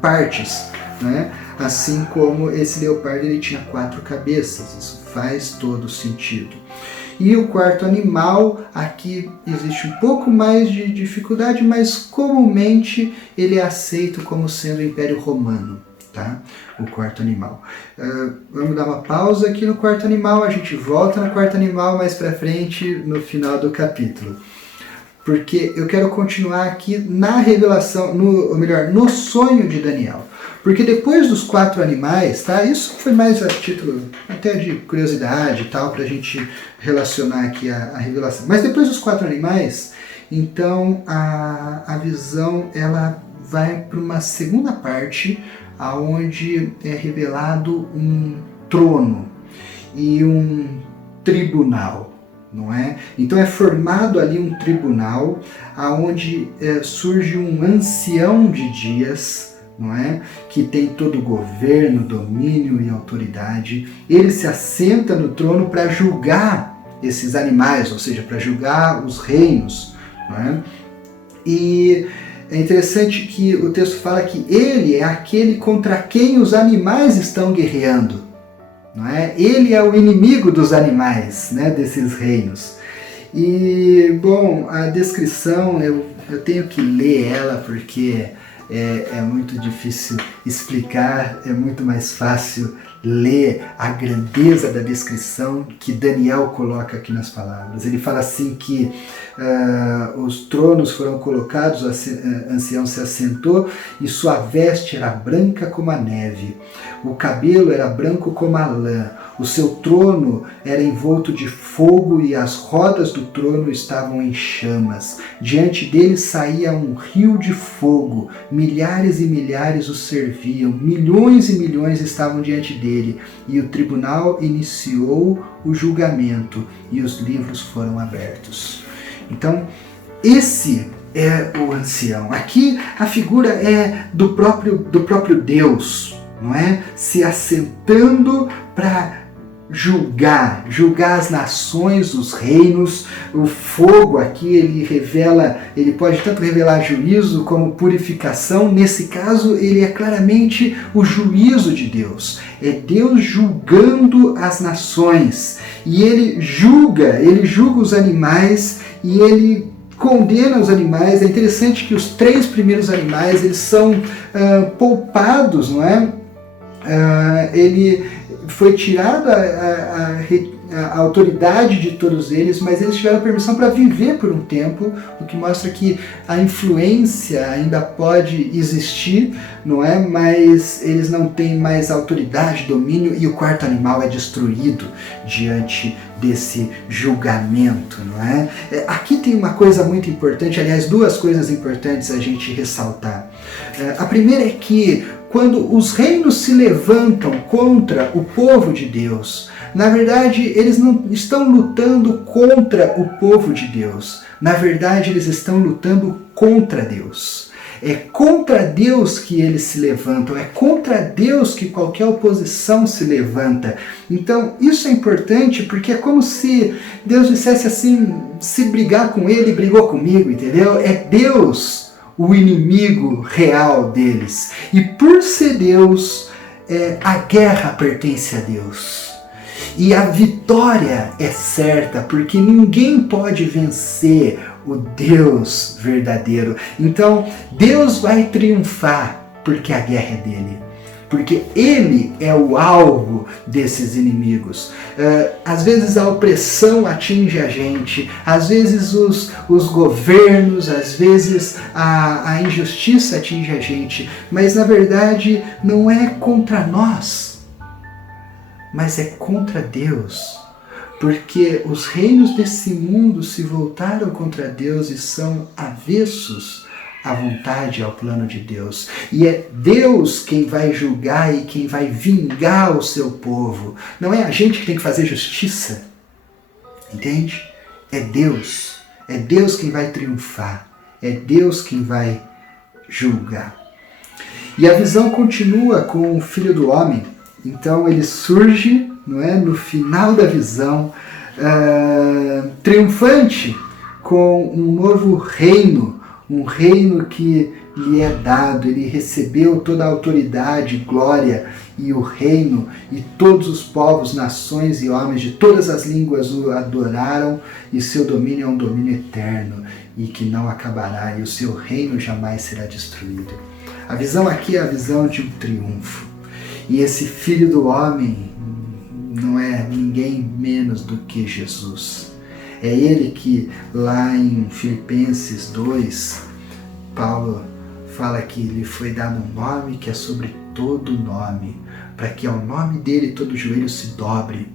partes, né? Assim como esse leopardo ele tinha 4 cabeças, isso faz todo sentido. E o quarto animal, aqui existe um pouco mais de dificuldade, mas comumente ele é aceito como sendo o Império Romano, tá? O quarto animal. Vamos dar uma pausa aqui no quarto animal, a gente volta no quarto animal mais pra frente no final do capítulo. Porque eu quero continuar aqui na revelação, no sonho de Daniel. Porque depois dos 4 animais, tá? Isso foi mais a título até de curiosidade e tal, pra gente relacionar aqui a revelação. Mas depois dos 4 animais, então a visão ela vai para uma segunda parte, aonde é revelado um trono e um tribunal. Não é? Então é formado ali um tribunal aonde surge um ancião de dias, não é? Que tem todo o governo, domínio e autoridade. Ele se assenta no trono para julgar esses animais, ou seja, para julgar os reinos, não é? E é interessante que o texto fala que ele é aquele contra quem os animais estão guerreando. Não é? Ele é o inimigo dos animais, né, desses reinos. E, bom, a descrição, eu tenho que ler ela porque é muito difícil explicar, é muito mais fácil ler a grandeza da descrição que Daniel coloca aqui nas palavras. Ele fala assim que os tronos foram colocados, o ancião se assentou e sua veste era branca como a neve, o cabelo era branco como a lã, o seu trono era envolto de fogo e as rodas do trono estavam em chamas. Diante dele saía um rio de fogo, milhares e milhares o serviam, milhões e milhões estavam diante dele, e o tribunal iniciou o julgamento e os livros foram abertos. Então, esse é o ancião. Aqui a figura é do próprio Deus, não é? Se assentando para julgar as nações, os reinos. O fogo aqui ele pode tanto revelar juízo como purificação. Nesse caso, ele é claramente o juízo de Deus. É Deus julgando as nações. E ele julga os animais e ele condena os animais. É interessante que os 3 primeiros animais eles são poupados, não é? Ele foi tirada a autoridade de todos eles, mas eles tiveram permissão para viver por um tempo, o que mostra que a influência ainda pode existir, não é? Mas eles não têm mais autoridade, domínio, e o quarto animal é destruído diante desse julgamento, não é? Aqui tem uma coisa muito importante, aliás, 2 coisas importantes a gente ressaltar. A primeira é que quando os reinos se levantam contra o povo de Deus, na verdade, eles não estão lutando contra o povo de Deus. Na verdade, eles estão lutando contra Deus. É contra Deus que eles se levantam. É contra Deus que qualquer oposição se levanta. Então, isso é importante porque é como se Deus dissesse assim, se brigar com ele, brigou comigo, entendeu? É Deus o inimigo real deles. E por ser Deus, a guerra pertence a Deus. E a vitória é certa, porque ninguém pode vencer o Deus verdadeiro. Então, Deus vai triunfar, porque a guerra é dele. Porque ele é o alvo desses inimigos. Às vezes a opressão atinge a gente, às vezes os governos, às vezes a injustiça atinge a gente, mas na verdade não é contra nós, mas é contra Deus. Porque os reinos desse mundo se voltaram contra Deus e são avessos à vontade e ao plano de Deus. E é Deus quem vai julgar e quem vai vingar o seu povo. Não é a gente que tem que fazer justiça. Entende? É Deus. É Deus quem vai triunfar. É Deus quem vai julgar. E a visão continua com o Filho do Homem. Então ele surge, não é, no final da visão, triunfante, com um novo reino, um reino que lhe é dado. Ele recebeu toda a autoridade, glória e o reino, e todos os povos, nações e homens de todas as línguas o adoraram, e seu domínio é um domínio eterno e que não acabará, e o seu reino jamais será destruído. A visão aqui é a visão de um triunfo. E esse Filho do Homem não é ninguém menos do que Jesus. É ele que lá em Filipenses 2, Paulo fala que lhe foi dado um nome que é sobre todo nome, para que ao nome dele todo joelho se dobre.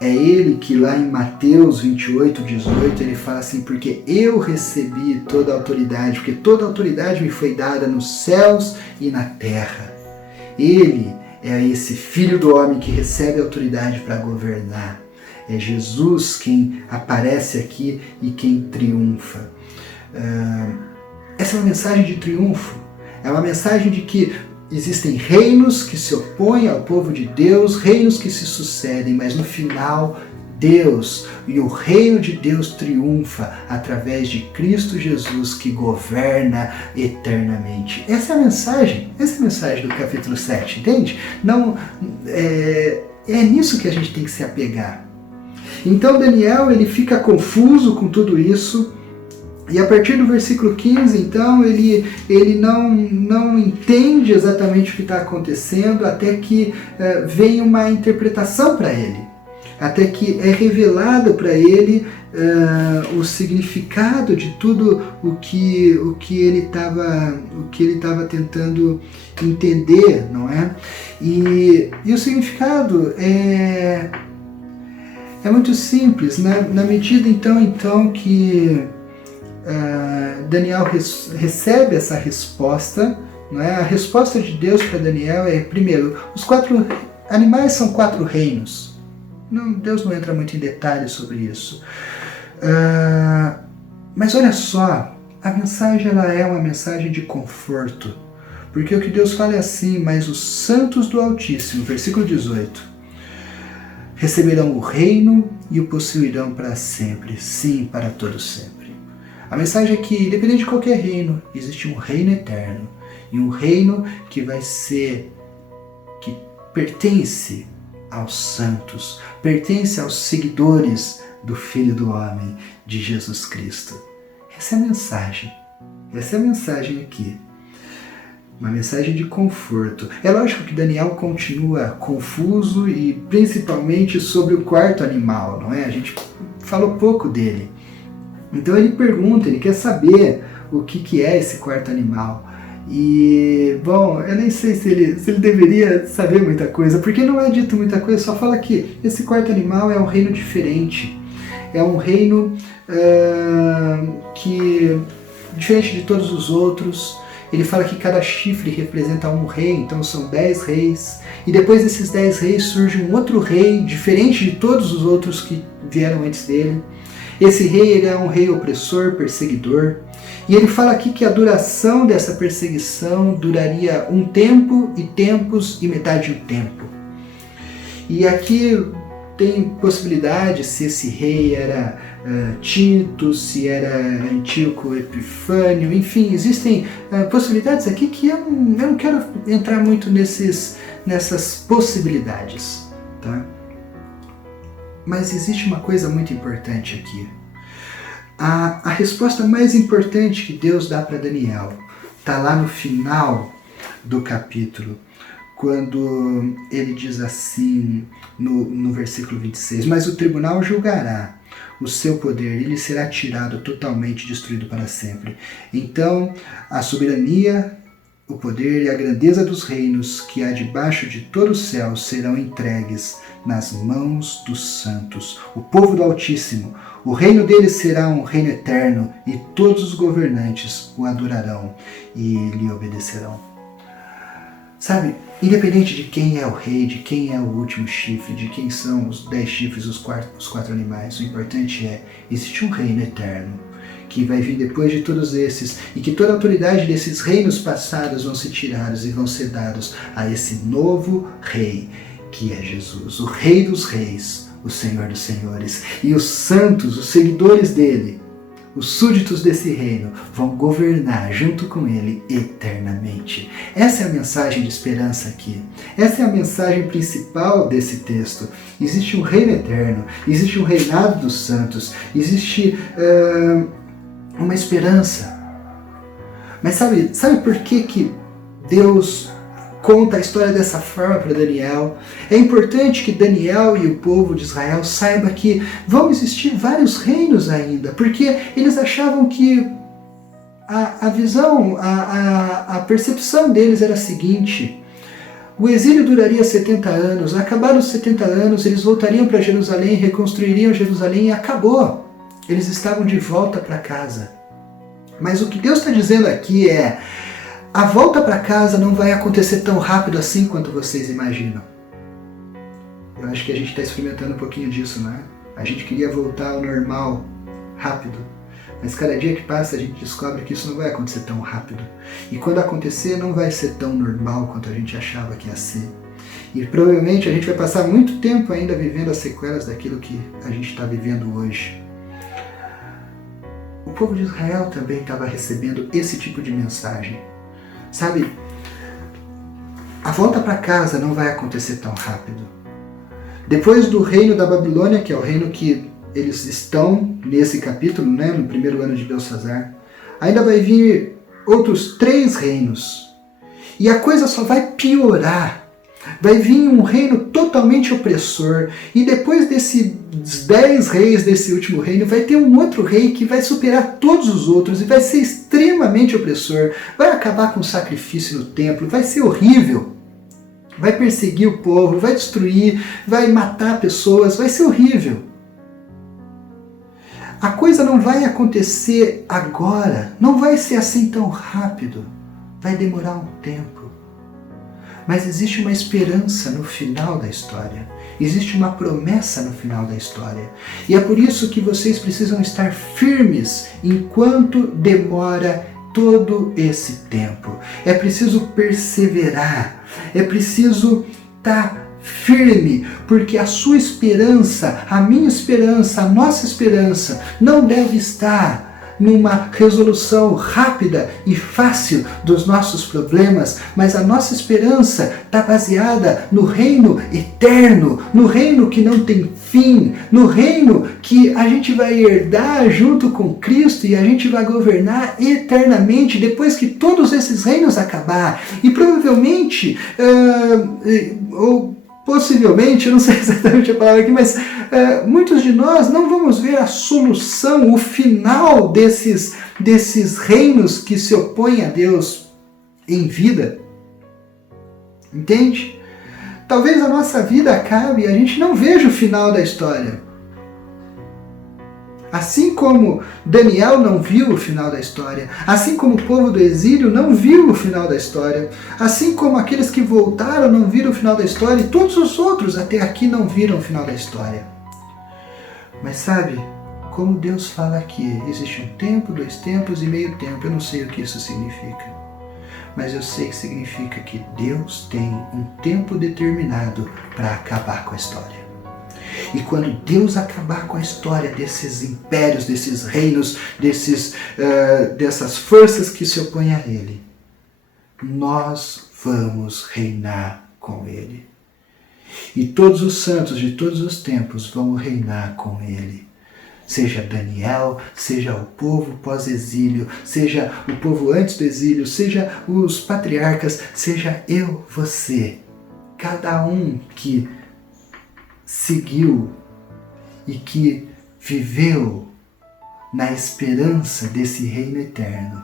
É ele que lá em Mateus 28, 18, ele fala assim: porque eu recebi toda a autoridade, porque toda a autoridade me foi dada nos céus e na terra. Ele é esse Filho do Homem que recebe autoridade para governar. É Jesus quem aparece aqui e quem triunfa. Essa é uma mensagem de triunfo. É uma mensagem de que existem reinos que se opõem ao povo de Deus, reinos que se sucedem, mas no final Deus e o reino de Deus triunfa através de Cristo Jesus, que governa eternamente. Essa é a mensagem do capítulo 7, entende? Não, é nisso que a gente tem que se apegar. Então Daniel ele fica confuso com tudo isso, e a partir do versículo 15, então, ele não entende exatamente o que está acontecendo, até que vem uma interpretação para ele, até que é revelado para ele o significado de tudo o que ele estava tentando entender, não é? E o significado é muito simples, né? Na medida então que Daniel recebe essa resposta, não é? A resposta de Deus para Daniel é, primeiro, os 4 animais são 4 reinos. Deus não entra muito em detalhes sobre isso. Mas olha só, a mensagem ela é uma mensagem de conforto. Porque o que Deus fala é assim: mas os santos do Altíssimo, versículo 18, receberão o reino e o possuirão para sempre, sim, para todo sempre. A mensagem é que, independente de qualquer reino, existe um reino eterno. E um reino que pertence aos santos, pertence aos seguidores do Filho do Homem, de Jesus Cristo. Essa é a mensagem. Essa é a mensagem aqui. Uma mensagem de conforto. É lógico que Daniel continua confuso, e principalmente sobre o 4º animal, não é? A gente falou pouco dele. Então ele pergunta, ele quer saber o que é esse 4º animal. E, bom, eu nem sei se ele deveria saber muita coisa, porque não é dito muita coisa, só fala que esse 4º animal é um reino diferente. É um reino que, diferente de todos os outros. Ele fala que cada chifre representa um rei, então são 10 reis. E depois desses 10 reis surge um outro rei, diferente de todos os outros que vieram antes dele. Esse rei ele é um rei opressor, perseguidor. E ele fala aqui que a duração dessa perseguição duraria um tempo, e tempos, e metade de um tempo. E aqui tem possibilidade se esse rei era Tito, se era Antíoco Epifânio, enfim, existem possibilidades aqui que eu não quero entrar muito nessas possibilidades. tá? Mas existe uma coisa muito importante aqui. A resposta mais importante que Deus dá para Daniel está lá no final do capítulo, quando ele diz assim, no versículo 26, mas o tribunal julgará o seu poder, ele será tirado totalmente, destruído para sempre. Então, a soberania, o poder e a grandeza dos reinos que há debaixo de todo o céu serão entregues nas mãos dos santos, o povo do Altíssimo. O reino dele será um reino eterno, e todos os governantes o adorarão e lhe obedecerão. Sabe, independente de quem é o rei, de quem é o último chifre, de quem são os 10 chifres, os quatro animais, o importante é, existe um reino eterno, que vai vir depois de todos esses, e que toda a autoridade desses reinos passados vão ser tirados e vão ser dados a esse novo rei, que é Jesus, o Rei dos Reis, o Senhor dos Senhores. E os santos, os seguidores dele, os súditos desse reino, vão governar junto com ele eternamente. Essa é a mensagem de esperança aqui. Essa é a mensagem principal desse texto. Existe um reino eterno, existe um reinado dos santos, existe uma esperança. Mas sabe por que Deus conta a história dessa forma para Daniel? É importante que Daniel e o povo de Israel saibam que vão existir vários reinos ainda, porque eles achavam que a visão, a percepção deles era a seguinte: o exílio duraria 70 anos, acabados os 70 anos, eles voltariam para Jerusalém, reconstruiriam Jerusalém e acabou. Eles estavam de volta para casa. Mas o que Deus está dizendo aqui é: a volta para casa não vai acontecer tão rápido assim quanto vocês imaginam. Eu acho que a gente está experimentando um pouquinho disso, né? A gente queria voltar ao normal rápido, mas cada dia que passa a gente descobre que isso não vai acontecer tão rápido. E quando acontecer, não vai ser tão normal quanto a gente achava que ia ser. E provavelmente a gente vai passar muito tempo ainda vivendo as sequelas daquilo que a gente está vivendo hoje. O povo de Israel também estava recebendo esse tipo de mensagem. Sabe, a volta para casa não vai acontecer tão rápido. Depois do reino da Babilônia, que é o reino que eles estão nesse capítulo, né, no primeiro ano de Belsazar, ainda vai vir outros 3 reinos. E a coisa só vai piorar. Vai vir um reino totalmente opressor, e depois desses 10 reis desse último reino, vai ter um outro rei que vai superar todos os outros e vai ser extremamente opressor, vai acabar com o sacrifício no templo, vai ser horrível, vai perseguir o povo, vai destruir, vai matar pessoas, vai ser horrível. A coisa não vai acontecer agora, não vai ser assim tão rápido, vai demorar um tempo. Mas existe uma esperança no final da história. Existe uma promessa no final da história. E é por isso que vocês precisam estar firmes enquanto demora todo esse tempo. É preciso perseverar. É preciso estar firme, porque a sua esperança, a minha esperança, a nossa esperança não deve estar numa resolução rápida e fácil dos nossos problemas, mas a nossa esperança está baseada no reino eterno, no reino que não tem fim, no reino que a gente vai herdar junto com Cristo e a gente vai governar eternamente depois que todos esses reinos acabar. E provavelmente, ou possivelmente, eu não sei exatamente a palavra aqui, mas muitos de nós não vamos ver a solução, o final desses reinos que se opõem a Deus em vida. Entende? Talvez a nossa vida acabe e a gente não veja o final da história. Assim como Daniel não viu o final da história, assim como o povo do exílio não viu o final da história, assim como aqueles que voltaram não viram o final da história, e todos os outros até aqui não viram o final da história. Mas sabe, como Deus fala aqui, existe um tempo, 2 tempos e meio tempo, eu não sei o que isso significa. Mas eu sei que significa que Deus tem um tempo determinado para acabar com a história. E quando Deus acabar com a história desses impérios, desses reinos, dessas forças que se opõem a Ele, nós vamos reinar com Ele. E todos os santos de todos os tempos vão reinar com ele. Seja Daniel, seja o povo pós-exílio, seja o povo antes do exílio, seja os patriarcas, seja eu, você. Cada um que seguiu e que viveu na esperança desse reino eterno,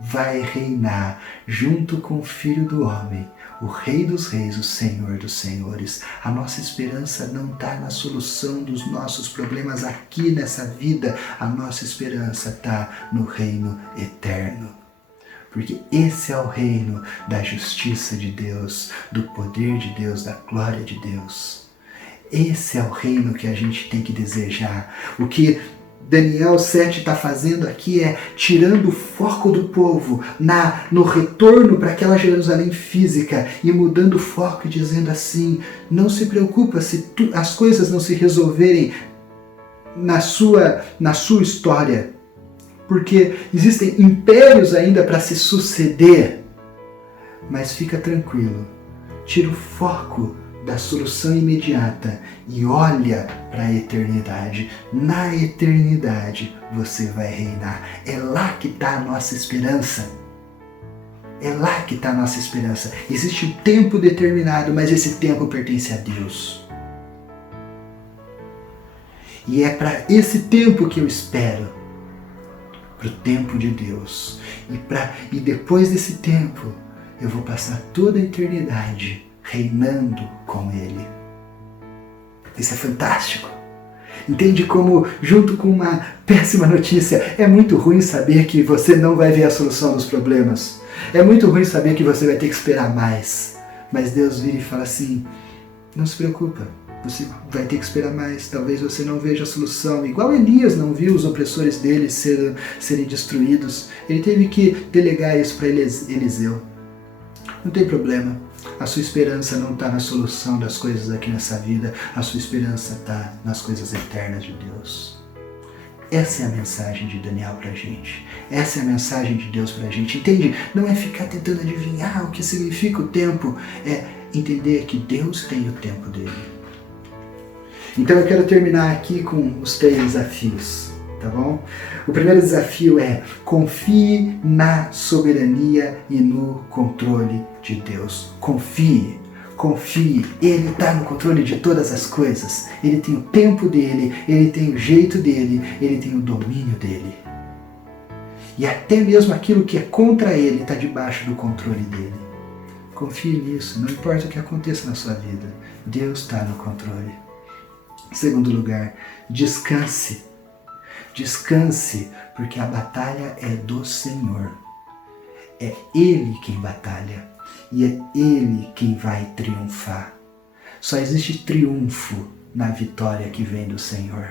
vai reinar junto com o Filho do Homem, o Rei dos Reis, o Senhor dos Senhores. A nossa esperança não está na solução dos nossos problemas aqui nessa vida, a nossa esperança está no reino eterno. Porque esse é o reino da justiça de Deus, do poder de Deus, da glória de Deus. Esse é o reino que a gente tem que desejar. O que Daniel 7 está fazendo aqui é tirando o foco do povo no retorno para aquela Jerusalém física e mudando o foco e dizendo assim: não se preocupa se as coisas não se resolverem na sua história, porque existem impérios ainda para se suceder, mas fica tranquilo, tira o foco da solução imediata e olha para a eternidade. Na eternidade você vai reinar. É lá que está a nossa esperança. É lá que está a nossa esperança. Existe um tempo determinado, mas esse tempo pertence a Deus. E é para esse tempo que eu espero. Para o tempo de Deus. E depois desse tempo, eu vou passar toda a eternidade reinando com Ele. Isso é fantástico. Entende como, junto com uma péssima notícia, é muito ruim saber que você não vai ver a solução dos problemas. É muito ruim saber que você vai ter que esperar mais. Mas Deus vira e fala assim: não se preocupa, você vai ter que esperar mais. Talvez você não veja a solução. Igual Elias não viu os opressores dele serem destruídos. Ele teve que delegar isso para Eliseu. Não tem problema. A sua esperança não está na solução das coisas aqui nessa vida. A sua esperança está nas coisas eternas de Deus. Essa é a mensagem de Daniel pra gente. Essa é a mensagem de Deus pra gente. Entende? Não é ficar tentando adivinhar o que significa o tempo. É entender que Deus tem o tempo dele. Então eu quero terminar aqui com os 3 desafios. Tá bom? O primeiro desafio é: confie na soberania e no controle de Deus. Confie, Ele está no controle de todas as coisas. Ele tem o tempo dele, Ele tem o jeito dele, Ele tem o domínio dele. E até mesmo aquilo que é contra Ele está debaixo do controle dele. Confie nisso, não importa o que aconteça na sua vida, Deus está no controle. Em segundo lugar, descanse. Descanse, porque a batalha é do Senhor. É Ele quem batalha e é Ele quem vai triunfar. Só existe triunfo na vitória que vem do Senhor.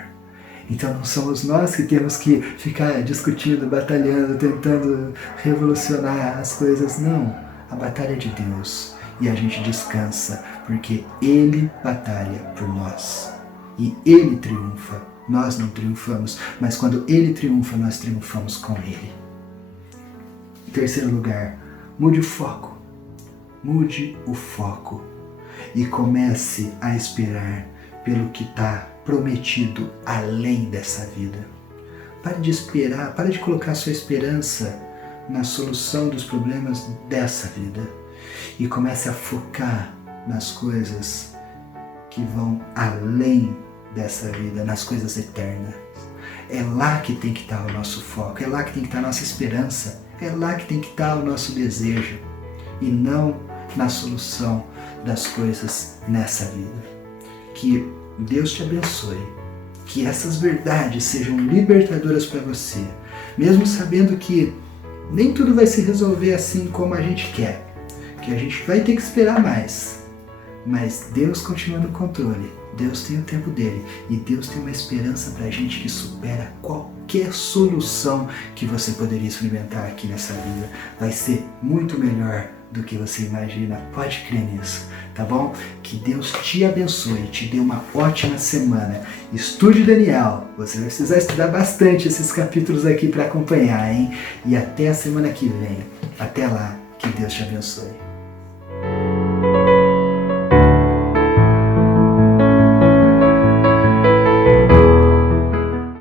Então não somos nós que temos que ficar discutindo, batalhando, tentando revolucionar as coisas. Não, a batalha é de Deus e a gente descansa, porque Ele batalha por nós e Ele triunfa. Nós não triunfamos, mas quando Ele triunfa, nós triunfamos com Ele. Em terceiro lugar, mude o foco. Mude o foco e comece a esperar pelo que está prometido além dessa vida. Pare de esperar, pare de colocar sua esperança na solução dos problemas dessa vida e comece a focar nas coisas que vão além dessa vida, nas coisas eternas. É lá que tem que estar o nosso foco, é lá que tem que estar a nossa esperança, é lá que tem que estar o nosso desejo e não na solução das coisas nessa vida. Que Deus te abençoe, que essas verdades sejam libertadoras para você, mesmo sabendo que nem tudo vai se resolver assim como a gente quer, que a gente vai ter que esperar mais, mas Deus continua no controle. Deus tem o tempo dele e Deus tem uma esperança pra gente que supera qualquer solução que você poderia experimentar aqui nessa vida. Vai ser muito melhor do que você imagina, pode crer nisso, tá bom? Que Deus te abençoe, te dê uma ótima semana. Estude Daniel, você vai precisar estudar bastante esses capítulos aqui para acompanhar, hein? E até a semana que vem. Até lá, que Deus te abençoe.